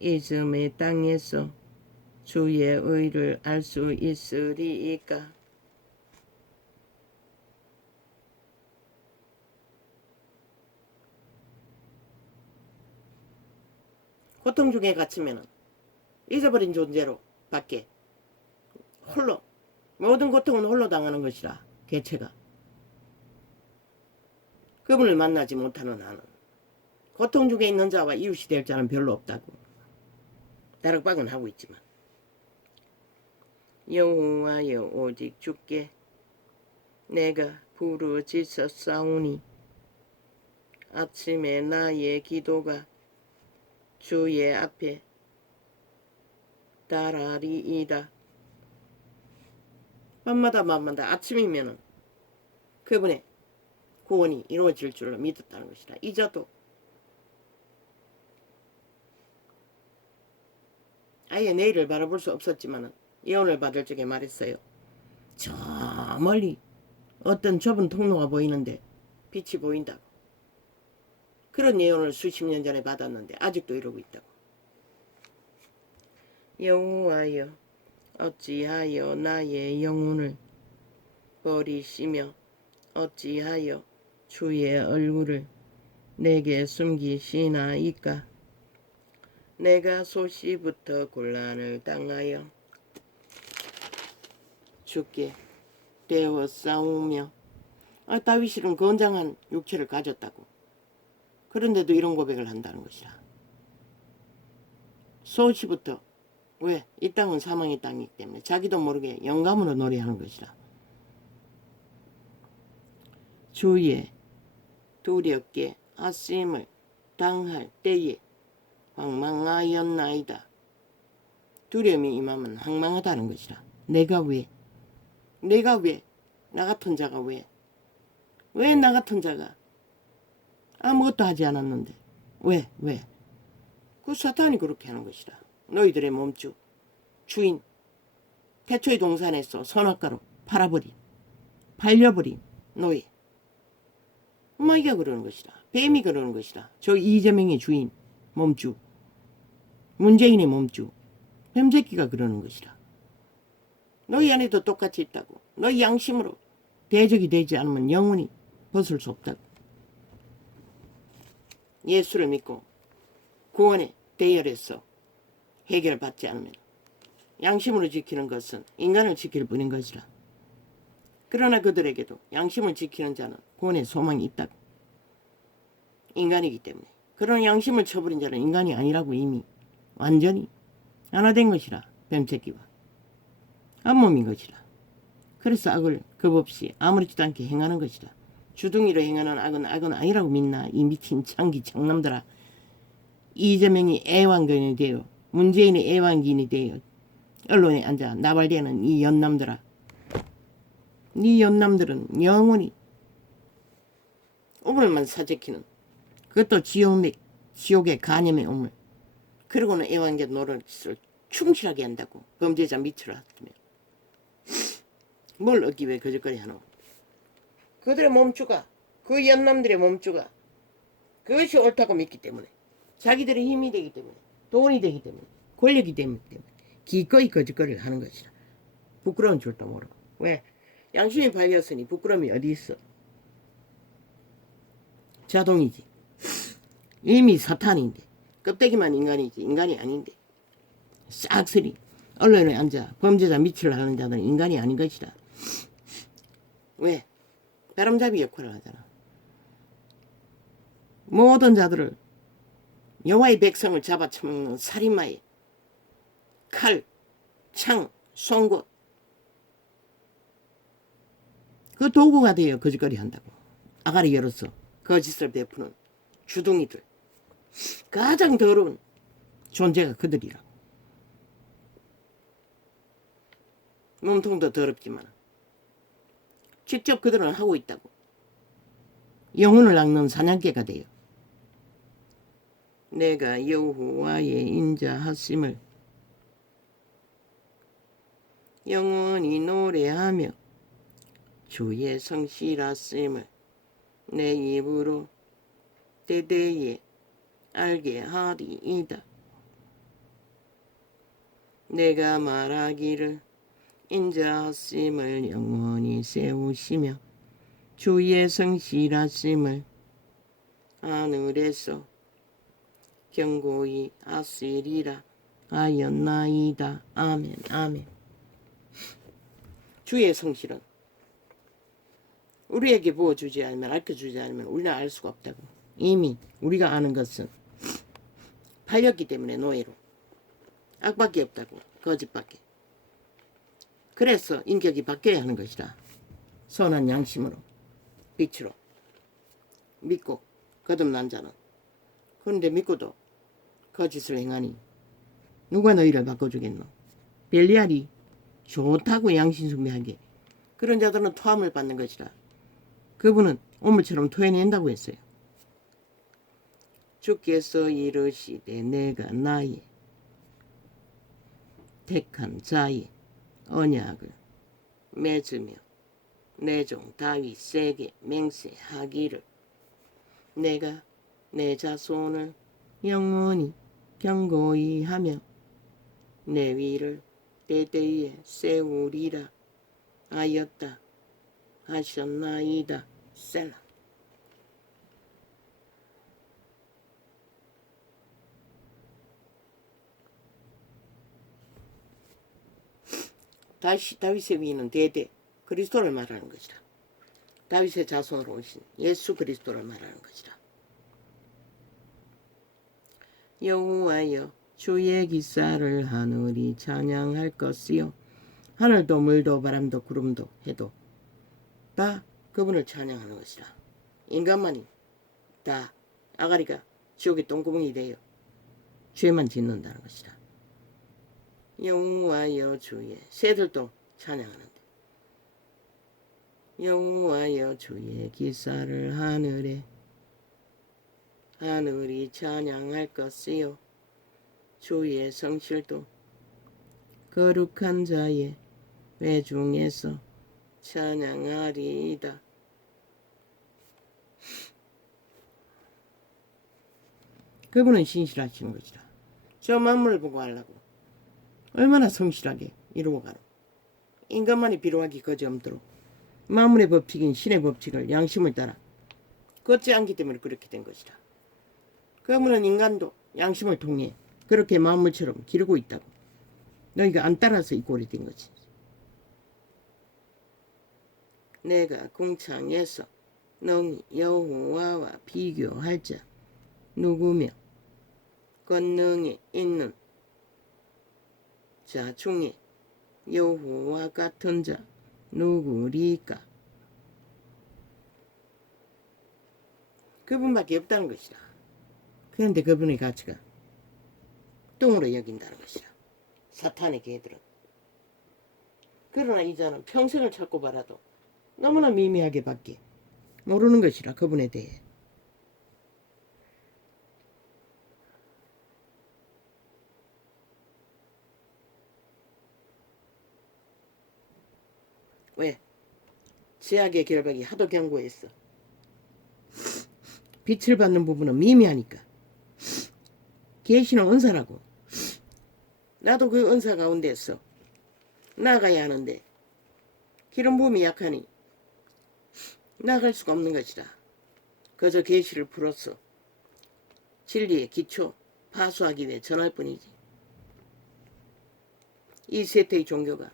이즘의 땅에서 주의 의를 알 수 있으리이까. 고통 중에 갇히면 잊어버린 존재로 밖에 홀로, 모든 고통은 홀로 당하는 것이라. 개체가 그분을 만나지 못하는 나는 고통 중에 있는 자와 이웃이 될 자는 별로 없다고 다락방은 하고 있지만, 여호와여 오직 주께 내가 부르짖었사오니 아침에 나의 기도가 주의 앞에 달하리이다. 밤마다 아침이면은 그분의 구원이 이루어질 줄로 믿었다는 것이다. 잊어도 아예 내일을 바라볼 수 없었지만은 예언을 받을 적에 말했어요. 저 멀리 어떤 좁은 통로가 보이는데 빛이 보인다고. 그런 예언을 수십 년 전에 받았는데 아직도 이러고 있다고. 여호와여 어찌하여 나의 영혼을 버리시며 어찌하여 주의 얼굴을 내게 숨기시나이까. 내가 소시부터 곤란을 당하여 주께 대어 싸우며, 다윗은 건장한 육체를 가졌다고. 그런데도 이런 고백을 한다는 것이라. 소시부터, 왜? 이 땅은 사망의 땅이기 때문에 자기도 모르게 영감으로 노래하는 것이라. 주의 두렵게 하심을 당할 때에 황망하였나이다. 두려움이 임하면 황망하다는 것이라. 내가 왜? 나 같은 자가 왜 나 같은 자가 아무것도 하지 않았는데 왜? 그 사탄이 그렇게 하는 것이라. 너희들의 몸주 주인 태초의 동산에서 선악과로 팔려버린 노예 마귀가 그러는 것이다. 뱀이 그러는 것이다. 저 이재명의 주인 몸주, 문재인의 몸주 뱀새끼가 그러는 것이다. 너희 안에도 똑같이 있다고. 너희 양심으로 대적이 되지 않으면 영원히 벗을 수 없다고. 예수를 믿고 구원의 대열에서 해결받지 않으면 양심으로 지키는 것은 인간을 지킬 뿐인 것이라. 그러나 그들에게도 양심을 지키는 자는 구원의 소망이 있다고. 인간이기 때문에. 그러나 양심을 쳐버린 자는 인간이 아니라고. 이미 완전히 하나 된 것이라. 뱀새끼와 한 몸인 것이라. 그래서 악을 겁없이 아무렇지도 않게 행하는 것이라. 주둥이로 행하는 악은 아니라고 믿나. 이 미친 창기 장남들아. 이재명이 애완견이 되어 문재인이 애완견이 되어 언론에 앉아 나발대는 이 연남들아. 네 연남들은 영원히 우물만 사재키는, 그것도 지옥의 간염의 우물. 그러고는 애완견 노릇을 충실하게 한다고. 범죄자 밑으로 하면 뭘 얻기 위해 거짓거리 하노. 그들의 몸주가, 그 연남들의 몸주가 그것이 옳다고 믿기 때문에, 자기들의 힘이 되기 때문에, 돈이 되기 때문에, 권력이 되기 때문에 기꺼이 거짓거리를 하는 것이라. 부끄러운 줄도 모르고. 왜? 양심이 발렸으니 부끄러움이 어디 있어. 자동이지. 이미 사탄인데 껍데기만 인간이지 인간이 아닌데 싹쓸이 언론에 앉아 범죄자 밑을 하는 자들은 인간이 아닌 것이다. 왜? 바람잡이 역할을 하잖아. 모든 자들을 여호와의 백성을 잡아쳐먹는 살인마의 칼, 창, 송곳 그 도구가 되어 거짓거리 한다고. 아가리 열어서 거짓을 베푸는 주둥이들. 가장 더러운 존재가 그들이라고. 몸통도 더럽지만 직접 그들은 하고 있다고. 영혼을 낚는 사냥개가 되어 내가 여호와의 인자하심을 영원히 노래하며 주의 성실하심을 내 입으로 대대에 알게 하리이다. 내가 말하기를 인자하심을 영원히 세우시며 주의 성실하심을 하늘에서 경고히 하시리라 하였나이다. 아멘. 아멘. 주의 성실은 우리에게 부어주지 않으면 알려주지 않으면 우리는 알 수가 없다고. 이미 우리가 아는 것은 팔렸기 때문에 노예로 악밖에 없다고. 거짓밖에. 그래서 인격이 바뀌어야 하는 것이라. 선한 양심으로 빛으로 믿고 거듭난 자는. 그런데 믿고도 거짓을 행하니 누가 너희를 바꿔주겠노? 벨리알이 좋다고 양심숭배하게 그런 자들은 토함을 받는 것이라. 그분은 오물처럼 토해낸다고 했어요. 주께서 이르시되 내가 나의 택한 자의 언약을 맺으며 내 종 다윗에게 맹세하기를 내가 내 자손을 영원히 경고히 하며 내 위를 대대에 세우리라 하였다 하셨나이다. 셀라. 다윗의 위는 대대 그리스도를 말하는 것이다. 다윗의 자손으로 오신 예수 그리스도를 말하는 것이다. 여호와여 주의 기사를 하늘이 찬양할 것이요 하늘도 물도 바람도 구름도 해도 다 그분을 찬양하는 것이라. 인간만이 다 아가리가 지옥의 똥구멍이 되어 죄만 짓는다는 것이라. 여호와여 주의 새들도 찬양하는데 여호와여 주의 기사를 하늘이 찬양할 것이요 주의 성실도 거룩한 자의 회중에서 찬양하리이다. 그분은 신실하시는 것이라. 저 만물을 보고 하려고 얼마나 성실하게 이루어 가노. 인간만이 비로하기 거지없도록 만물의 법칙인 신의 법칙을 양심을 따라 걷지 않기 때문에 그렇게 된 것이라. 그분은 인간도 양심을 통해 그렇게 만물처럼 기르고 있다고. 너희가 안 따라서 이 꼴이 된 거지. 내가 궁창에서 너희 여호와와 비교할 자 누구며 권능에 있는 자 중에 여호와 같은 자 누구리까? 그분밖에 없다는 것이라. 그런데 그분의 가치가 똥으로 여긴다는 것이라. 사탄의 개들은. 그러나 이 자는 평생을 찾고 봐라도 너무나 미미하게 밖에 모르는 것이라. 그분에 대해. 왜? 제약의 결박이 하도 견고했어. 빛을 받는 부분은 미미하니까. 계시는 은사라고. 나도 그 은사 가운데서 나아가야 하는데 기름 부음이 약하니 나아갈 수가 없는 것이다. 그저 계시를 풀어서 진리의 기초 파수하기 위해 전할 뿐이지. 이 세태의 종교가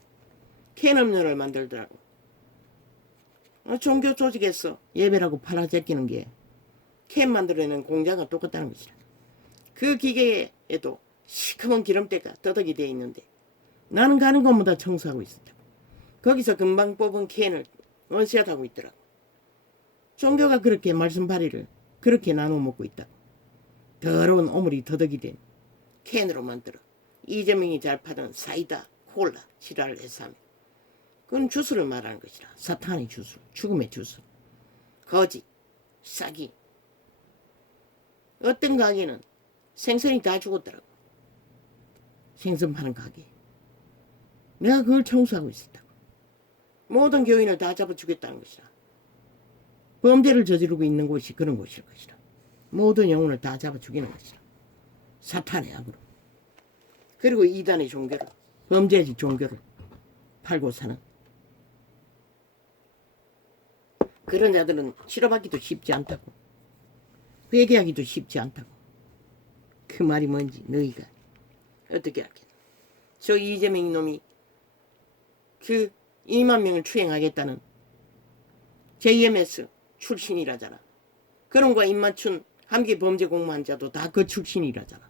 캔 음료를 만들더라고. 종교 조직에서 예배라고 팔아제끼는 게 캔 만들어내는 공장과 똑같다는 것이라. 그 기계에도 시커먼 기름때가 떠덕이 되어 있는데 나는 가는 곳마다 청소하고 있었다. 거기서 금방 뽑은 캔을 원샷하고 있더라고. 종교가 그렇게 말씀 발이를 그렇게 나눠 먹고 있다고. 더러운 오물이 더덕이 된 캔으로 만들어 이재명이 잘 파던 사이다, 콜라, 지랄을 해서 그건 주스를 말하는 것이라. 사탄의 주스, 죽음의 주스, 거짓, 사기. 어떤 가게는 생선이 다 죽었더라고. 생선 파는 가게. 내가 그걸 청소하고 있었다고. 모든 교인을 다 잡아 죽였다는 것이라. 범죄를 저지르고 있는 곳이 그런 곳일 것이라. 모든 영혼을 다 잡아 죽이는 것이라. 사탄의 악으로. 그리고 이단의 종교를, 범죄지 종교를 팔고 사는 그런 자들은 치료받기도 쉽지 않다고. 회개하기도 쉽지 않다고. 그 말이 뭔지 너희가 어떻게 알겠나. 저 이재명 놈이 그 2만 명을 추행하겠다는 JMS 출신이라잖아. 그런 거와 입맞춘 함께 범죄 공모한 자도 다 그 출신이라잖아.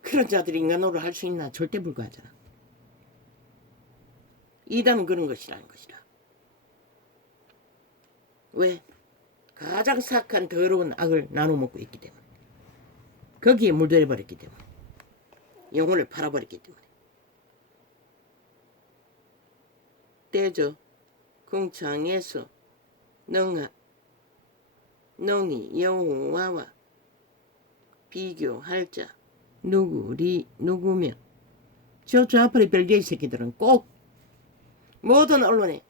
그런 자들이 인간으로 할 수 있나? 절대 불가하잖아. 이단은 그런 것이라는 것이라. 왜? 가장 사악한 더러운 악을 나눠 먹고 있기 때문에. 거기에 물들여버렸기 때문에. 영혼을 팔아버렸기 때문에. 때저 궁창에서 너니 여호와와 비교할 자 누구며. 저 앞으로 별개의 새끼들은 꼭 모든 언론에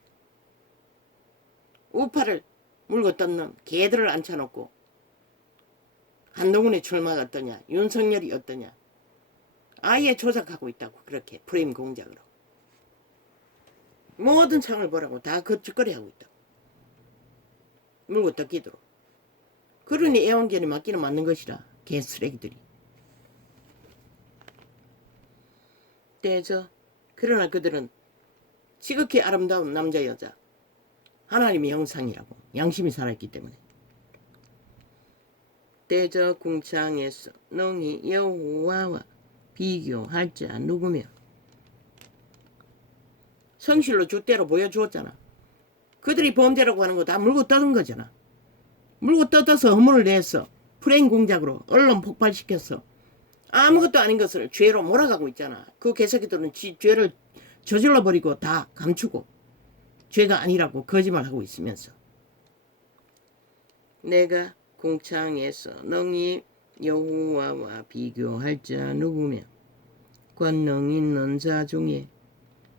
우파를 물고 떴는 개들을 앉혀놓고 한동훈의 출마가 어떠냐, 윤석열이 어떠냐 아예 조작하고 있다고. 그렇게 프레임 공작으로 모든 창을 보라고 다 거짓거리 하고 있다고. 물고 뜯기도록. 그러니 애완견이 맞기는 맞는 것이라. 개쓰레기들이. 때저 그러나 그들은 지극히 아름다운 남자 여자 하나님의 형상이라고 양심이 살아있기 때문에. 때저 궁창에서 너희 여호와와 비교할 자 누구며. 성실로 주대로 보여주었잖아. 그들이 범죄라고 하는 거 다 물고 뜯은 거잖아. 물고 뜯어서 허물을 냈어. 프레임 공작으로 언론 폭발시켰어. 아무것도 아닌 것을 죄로 몰아가고 있잖아. 그 개새끼들은 죄를 저질러버리고 다 감추고 죄가 아니라고 거짓말하고 있으면서. 내가 궁창에서 너희 여호와와 비교할 자 누구며. 권능 있는 자 중에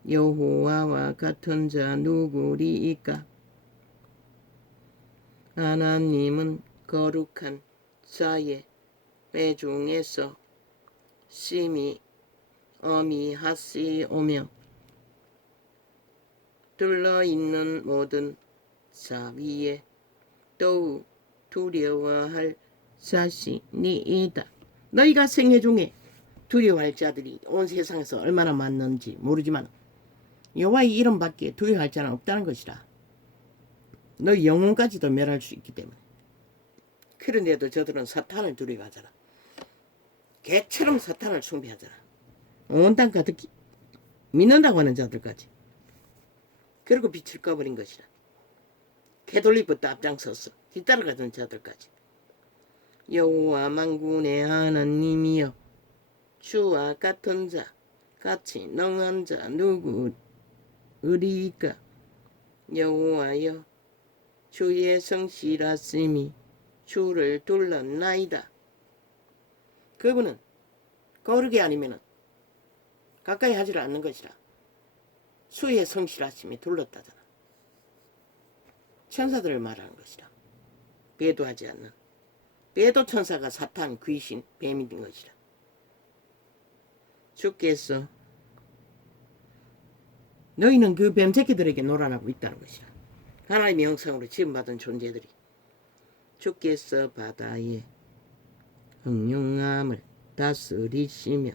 여호와와 같은 자 누구리이까. 하나님은 거룩한 자의 회중에서 심히 어미하시오며 둘러있는 모든 자 위에 더욱 두려워할 자신이다. 너희가 생애 중에 두려워할 자들이 온 세상에서 얼마나 많는지 모르지만 여호와의 이름밖에 두려워할 자는 없다는 것이라. 너희 영혼까지도 멸할 수 있기 때문에. 그런데도 저들은 사탄을 두려워하잖아. 개처럼 사탄을 숭배하잖아. 온 땅 가득히 믿는다고 하는 자들까지. 그리고 빛을 꺼버린 것이라. 캐톨릭부터 앞장섰어. 뒤따라가던 자들까지. 여호와 만군의 하나님이여 주와 같은 자 같이 능한 자 누구리이까. 여호와여 주의 성실하심이 주를 둘렀나이다. 그분은 거룩이 아니면은 가까이 하지를 않는 것이라. 수의 성실하심이 둘렀다잖아. 천사들을 말하는 것이라. 배도하지 않는 배도 천사가 사탄, 귀신, 뱀이 된 것이라. 주께서 너희는 그 뱀새끼들에게 놀아나고 있다는 것이라. 하나님의 형상으로 지음받은 존재들이 주께서 바다의 흑룡함을 다스리시며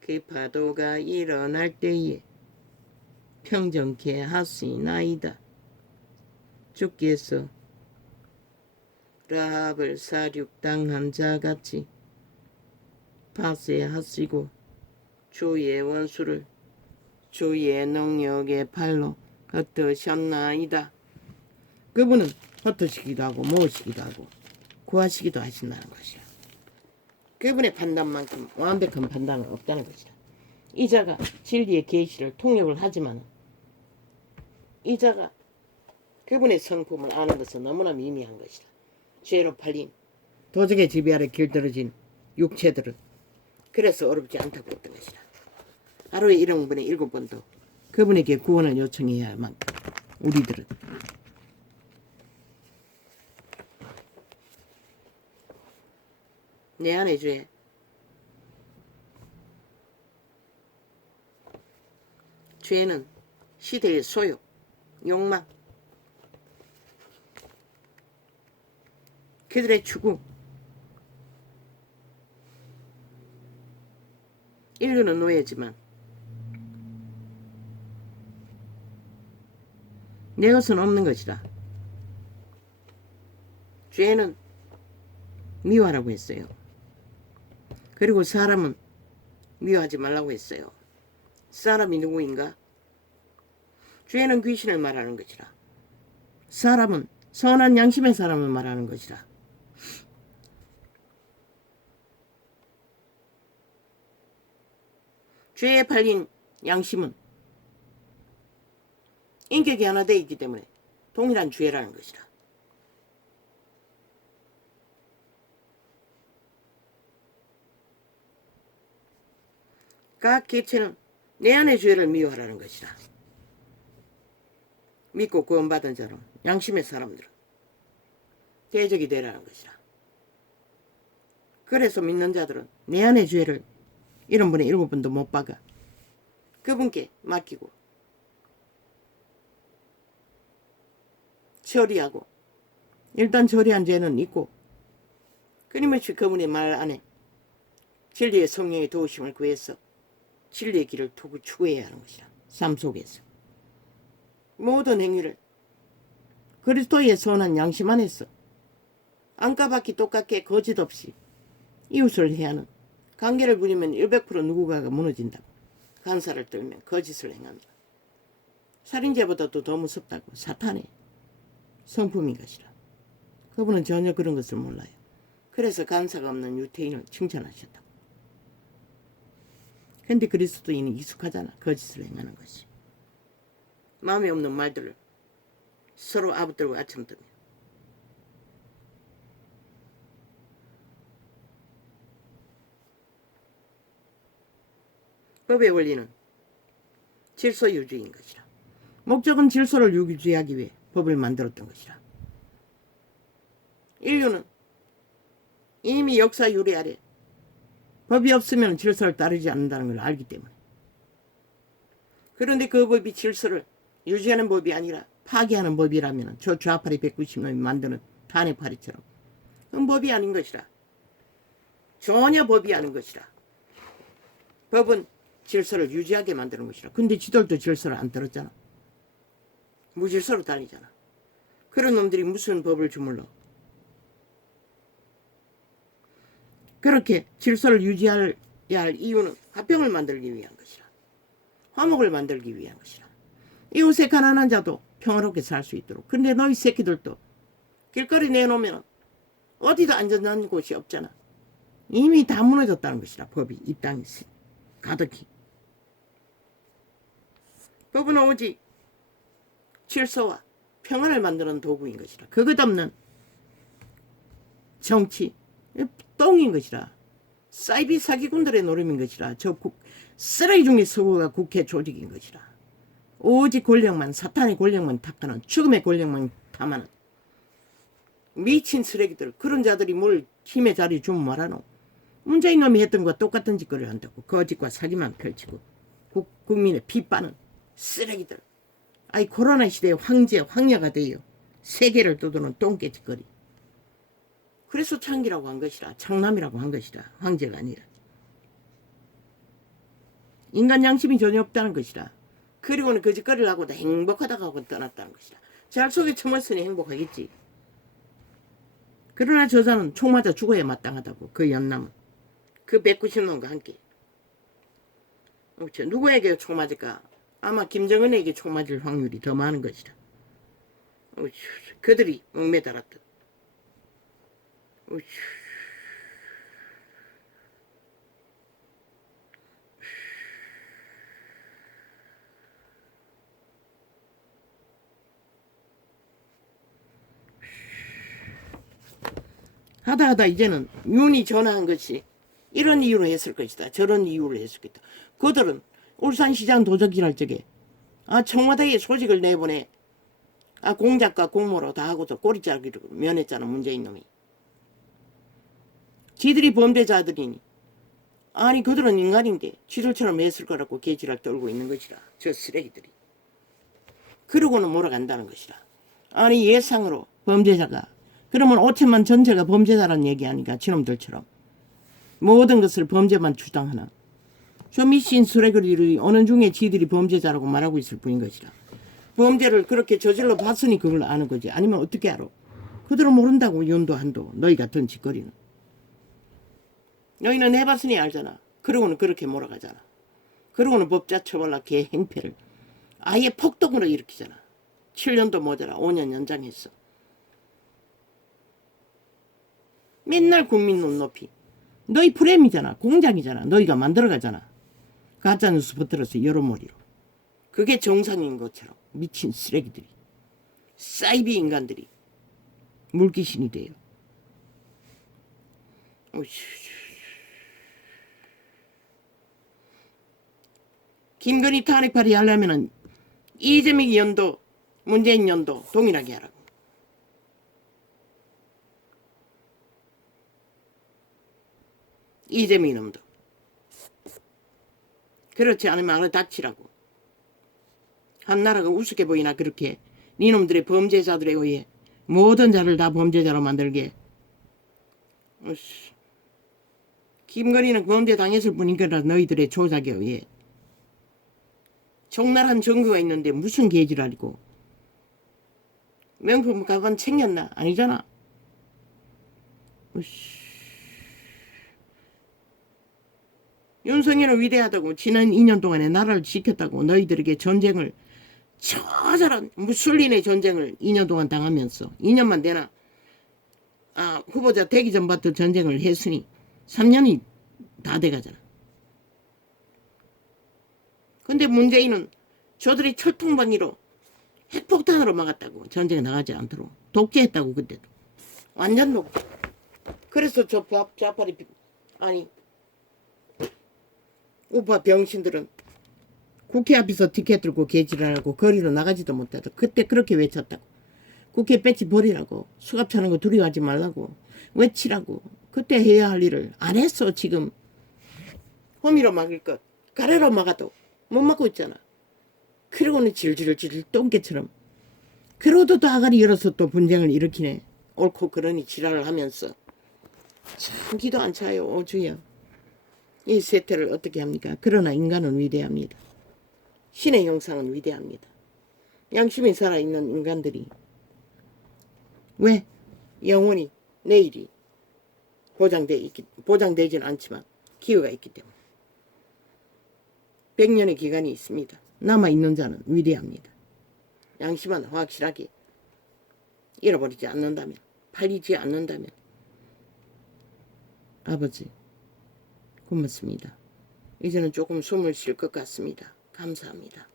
그 파도가 일어날 때에 평정케 하시나이다. 주께서 라합을 사륙당한 자같이 파쇄하시고 주의 원수를 주의 능력의 팔로 흩으셨나이다. 그분은 흩으시기도 하고 모으시기도 하고 구하시기도 하신다는 것이야. 그분의 판단만큼 완벽한 판단은 없다는 것이다. 이 자가 진리의 계시를 통역을 하지만 이 자가 그분의 성품을 아는 것은 너무나 미미한 것이다. 죄로 팔린 도적의 지배 아래 길들어진 육체들은 그래서 어렵지 않다고 했던 것이다. 하루에 1억분에 7번도 그분에게 구원을 요청해야 할 만큼 우리들은 내 안의 죄, 죄는 시대의 소욕, 욕망, 그들의 추구, 인류는 노예지만 내 것은 없는 것이다. 죄는 미워하라고 했어요. 그리고 사람은 미워하지 말라고 했어요. 사람이 누구인가? 죄는 귀신을 말하는 것이라. 사람은 선한 양심의 사람을 말하는 것이라. 죄에 팔린 양심은 인격이 하나 되어 있기 때문에 동일한 죄라는 것이라. 각 개체는 내 안의 죄를 미워하라는 것이라. 믿고 구원받은 자로 양심의 사람들은 대적이 되라는 것이라. 그래서 믿는 자들은 내 안의 죄를 1번에 7번도 못 박아 그분께 맡기고 처리하고 일단 처리한 죄는 있고 끊임없이 그분의 말 안에 진리의 성령의 도우심을 구해서 진리의 길을 추구해야 하는 것이라. 삶 속에서 모든 행위를 그리스도의 선한 양심 안에서 안까박히 똑같게 거짓 없이 이웃을 해야 하는 관계를 부리면 100% 누군가가 무너진다고. 간사를 떨면 거짓을 행한다. 살인죄보다도 더 무섭다고. 사탄의 성품인 것이라. 그분은 전혀 그런 것을 몰라요. 그래서 간사가 없는 유태인을 칭찬하셨다고. 근데 그리스도인은 익숙하잖아. 거짓을 행하는 것이. 마음에 없는 말들을 서로 아부들고 아첨들며 법의 원리는 질서 유지인 것이라. 목적은 질서를 유지하기 위해 법을 만들었던 것이라. 인류는 이미 역사 유래 아래 법이 없으면 질서를 따르지 않는다는 걸 알기 때문에. 그런데 그 법이 질서를 유지하는 법이 아니라 파괴하는 법이라면 저 좌파리 190놈이 만드는 탄핵파리처럼 그건 법이 아닌 것이라. 전혀 법이 아닌 것이라. 법은 질서를 유지하게 만드는 것이라. 근데 지들도 질서를 안 들었잖아. 무질서로 달리잖아. 그런 놈들이 무슨 법을 주물러. 그렇게 질서를 유지해야 할 이유는 화평을 만들기 위한 것이라. 화목을 만들기 위한 것이라. 이웃에 가난한 자도 평화롭게 살 수 있도록. 근데 너희 새끼들도 길거리 내놓으면 어디도 안전한 곳이 없잖아. 이미 다 무너졌다는 것이라. 법이 이 땅에 가득히. 법은 오직 질서와 평안을 만드는 도구인 것이라. 그것 없는 정치 똥인 것이라. 사이비 사기꾼들의 노름인 것이라. 쓰레기 중에 서구가 국회 조직인 것이라. 오직 권력만, 사탄의 권력만 탁하는, 죽음의 권력만 탐하는 미친 쓰레기들. 그런 자들이 뭘 힘의 자리 주면 뭐라노. 문재인 놈이 했던 것과 똑같은 짓거리를 한다고. 거짓과 사기만 펼치고 국민의 피 빠는 쓰레기들. 아이 코로나 시대에 황제 황녀가 돼요. 세계를 떠도는 똥개짓거리. 그래서 창기라고 한 것이라. 창남이라고 한 것이라. 황제가 아니라. 인간 양심이 전혀 없다는 것이라. 그리고는 거짓거리를 하고 다 행복하다고 하고 떠났다는 것이라. 잘 속에 처먹었으니 행복하겠지. 그러나 저자는 총 맞아 죽어야 마땅하다고. 그 연남은. 그 190놈과 함께. 그렇죠. 누구에게 총 맞을까? 아마 김정은에게 총 맞을 확률이 더 많은 것이라. 그들이 얽매달았다. 하다 이제는 윤이 전화한 것이 이런 이유로 했을 것이다. 저런 이유로 했을 것이다. 그들은 울산시장 도적질할 적에 청와대에 소식을 내보내 공작과 공모로 다 하고서 꼬리자기로 면했잖아. 문재인 놈이. 지들이 범죄자들이니 아니 그들은 인간인데 쥐들처럼 했을 거라고 개지랄 떨고 있는 것이라. 저 쓰레기들이. 그러고는 몰아간다는 것이라. 아니 예상으로 범죄자가 그러면 5천만 전체가 범죄자라는 얘기 아닌가. 지놈들처럼 모든 것을 범죄만 주장하나. 저 미신 쓰레기들이 어느 중에 지들이 범죄자라고 말하고 있을 뿐인 것이라. 범죄를 그렇게 저질러 봤으니 그걸 아는 거지. 아니면 어떻게 알아. 그들은 모른다고. 윤도 한도 너희 같은 짓거리는. 너희는 해봤으니 알잖아. 그러고는 그렇게 몰아가잖아. 그러고는 법자 처벌나 개 행패를 아예 폭동으로 일으키잖아. 7년도 모자라 5년 연장했어. 맨날 국민 눈높이. 너희 프레임이잖아. 공작이잖아. 너희가 만들어가잖아. 가짜뉴스 붙들어서 여러머리로. 그게 정상인 것처럼 미친 쓰레기들이. 사이비 인간들이 물귀신이 돼요. 김건희 탄핵발의 하려면은 이재명 연도 문재인 연도 동일하게 하라고. 이재명 놈도. 그렇지 않으면 알아 닥치라고. 한나라가 우습게 보이나 그렇게 니놈들의 범죄자들에 의해 모든 자를 다 범죄자로 만들게. 김건희는 범죄 당했을 뿐인 거라. 너희들의 조작에 의해. 적나라한 증거가 있는데 무슨 개지랄이고. 명품 가방 챙겼나? 아니잖아. 윤석열은 위대하다고. 지난 2년 동안에 나라를 지켰다고. 너희들에게 전쟁을 처절한 무술린의 전쟁을 2년 동안 당하면서 2년만 되나 후보자 되기 전부터 전쟁을 했으니 3년이 다 돼가잖아. 근데 문재인은 저들이 철통방위로 핵폭탄으로 막았다고. 전쟁에 나가지 않도록. 독재했다고. 그때도 완전 독재. 그래서 저 좌파리 우파 병신들은 국회 앞에서 티켓 들고 개지랄하고 거리로 나가지도 못하고. 그때 그렇게 외쳤다고. 국회 배치 버리라고. 수갑 차는 거 두려워하지 말라고. 외치라고. 그때 해야 할 일을 안 했어. 지금 호미로 막을 것 가래로 막아도 못 막고 있잖아. 그러고는 질질질 똥개처럼. 그러고도 또 아가리 열어서 또 분쟁을 일으키네. 옳고 그러니 지랄을 하면서. 참 기도 안 차요. 오주여. 이 세태를 어떻게 합니까? 그러나 인간은 위대합니다. 신의 형상은 위대합니다. 양심이 살아있는 인간들이 왜 영원히 내일이 보장되지는 않지만 기회가 있기 때문에 100년의 기간이 있습니다. 남아있는 자는 위대합니다. 양심은 확실하게 잃어버리지 않는다면, 팔리지 않는다면. 아버지 고맙습니다. 이제는 조금 숨을 쉴 것 같습니다. 감사합니다.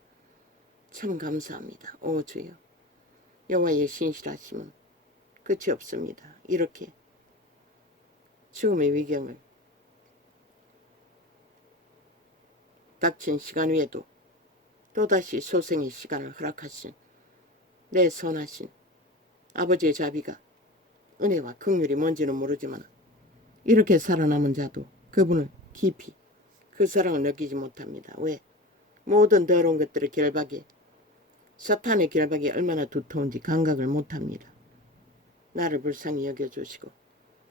참 감사합니다. 오 주여. 여호와의 신실하심은 끝이 없습니다. 이렇게 죽음의 위경을 닥친 시간 외에도 또다시 소생의 시간을 허락하신 내 선하신 아버지의 자비가 은혜와 긍휼이 뭔지는 모르지만 이렇게 살아남은 자도 그분을 깊이 그 사랑을 느끼지 못합니다. 왜? 모든 더러운 것들을 결박해 사탄의 결박이 얼마나 두터운지 감각을 못합니다. 나를 불쌍히 여겨주시고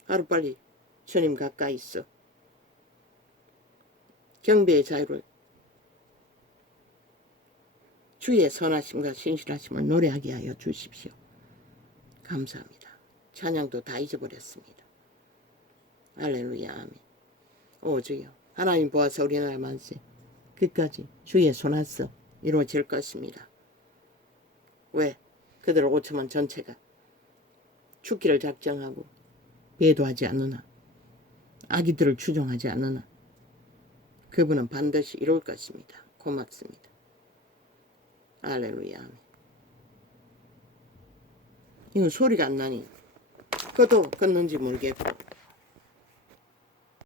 하루빨리 주님 가까이 있어 경배의 자유를 주의 선하심과 신실하심을 노래하게 하여 주십시오. 감사합니다. 찬양도 다 잊어버렸습니다. 할렐루야 아멘. 오 주여 하나님 보아서 우리나라 만세 끝까지 주의 손아서 이루어질 것입니다. 왜? 그들 5천만 전체가 죽기를 작정하고 배도하지 않으나 아기들을 추종하지 않으나 그분은 반드시 이룰 것입니다. 고맙습니다. 할렐루야 아멘. 이거 소리가 안 나니 그것도 끊는지 모르겠고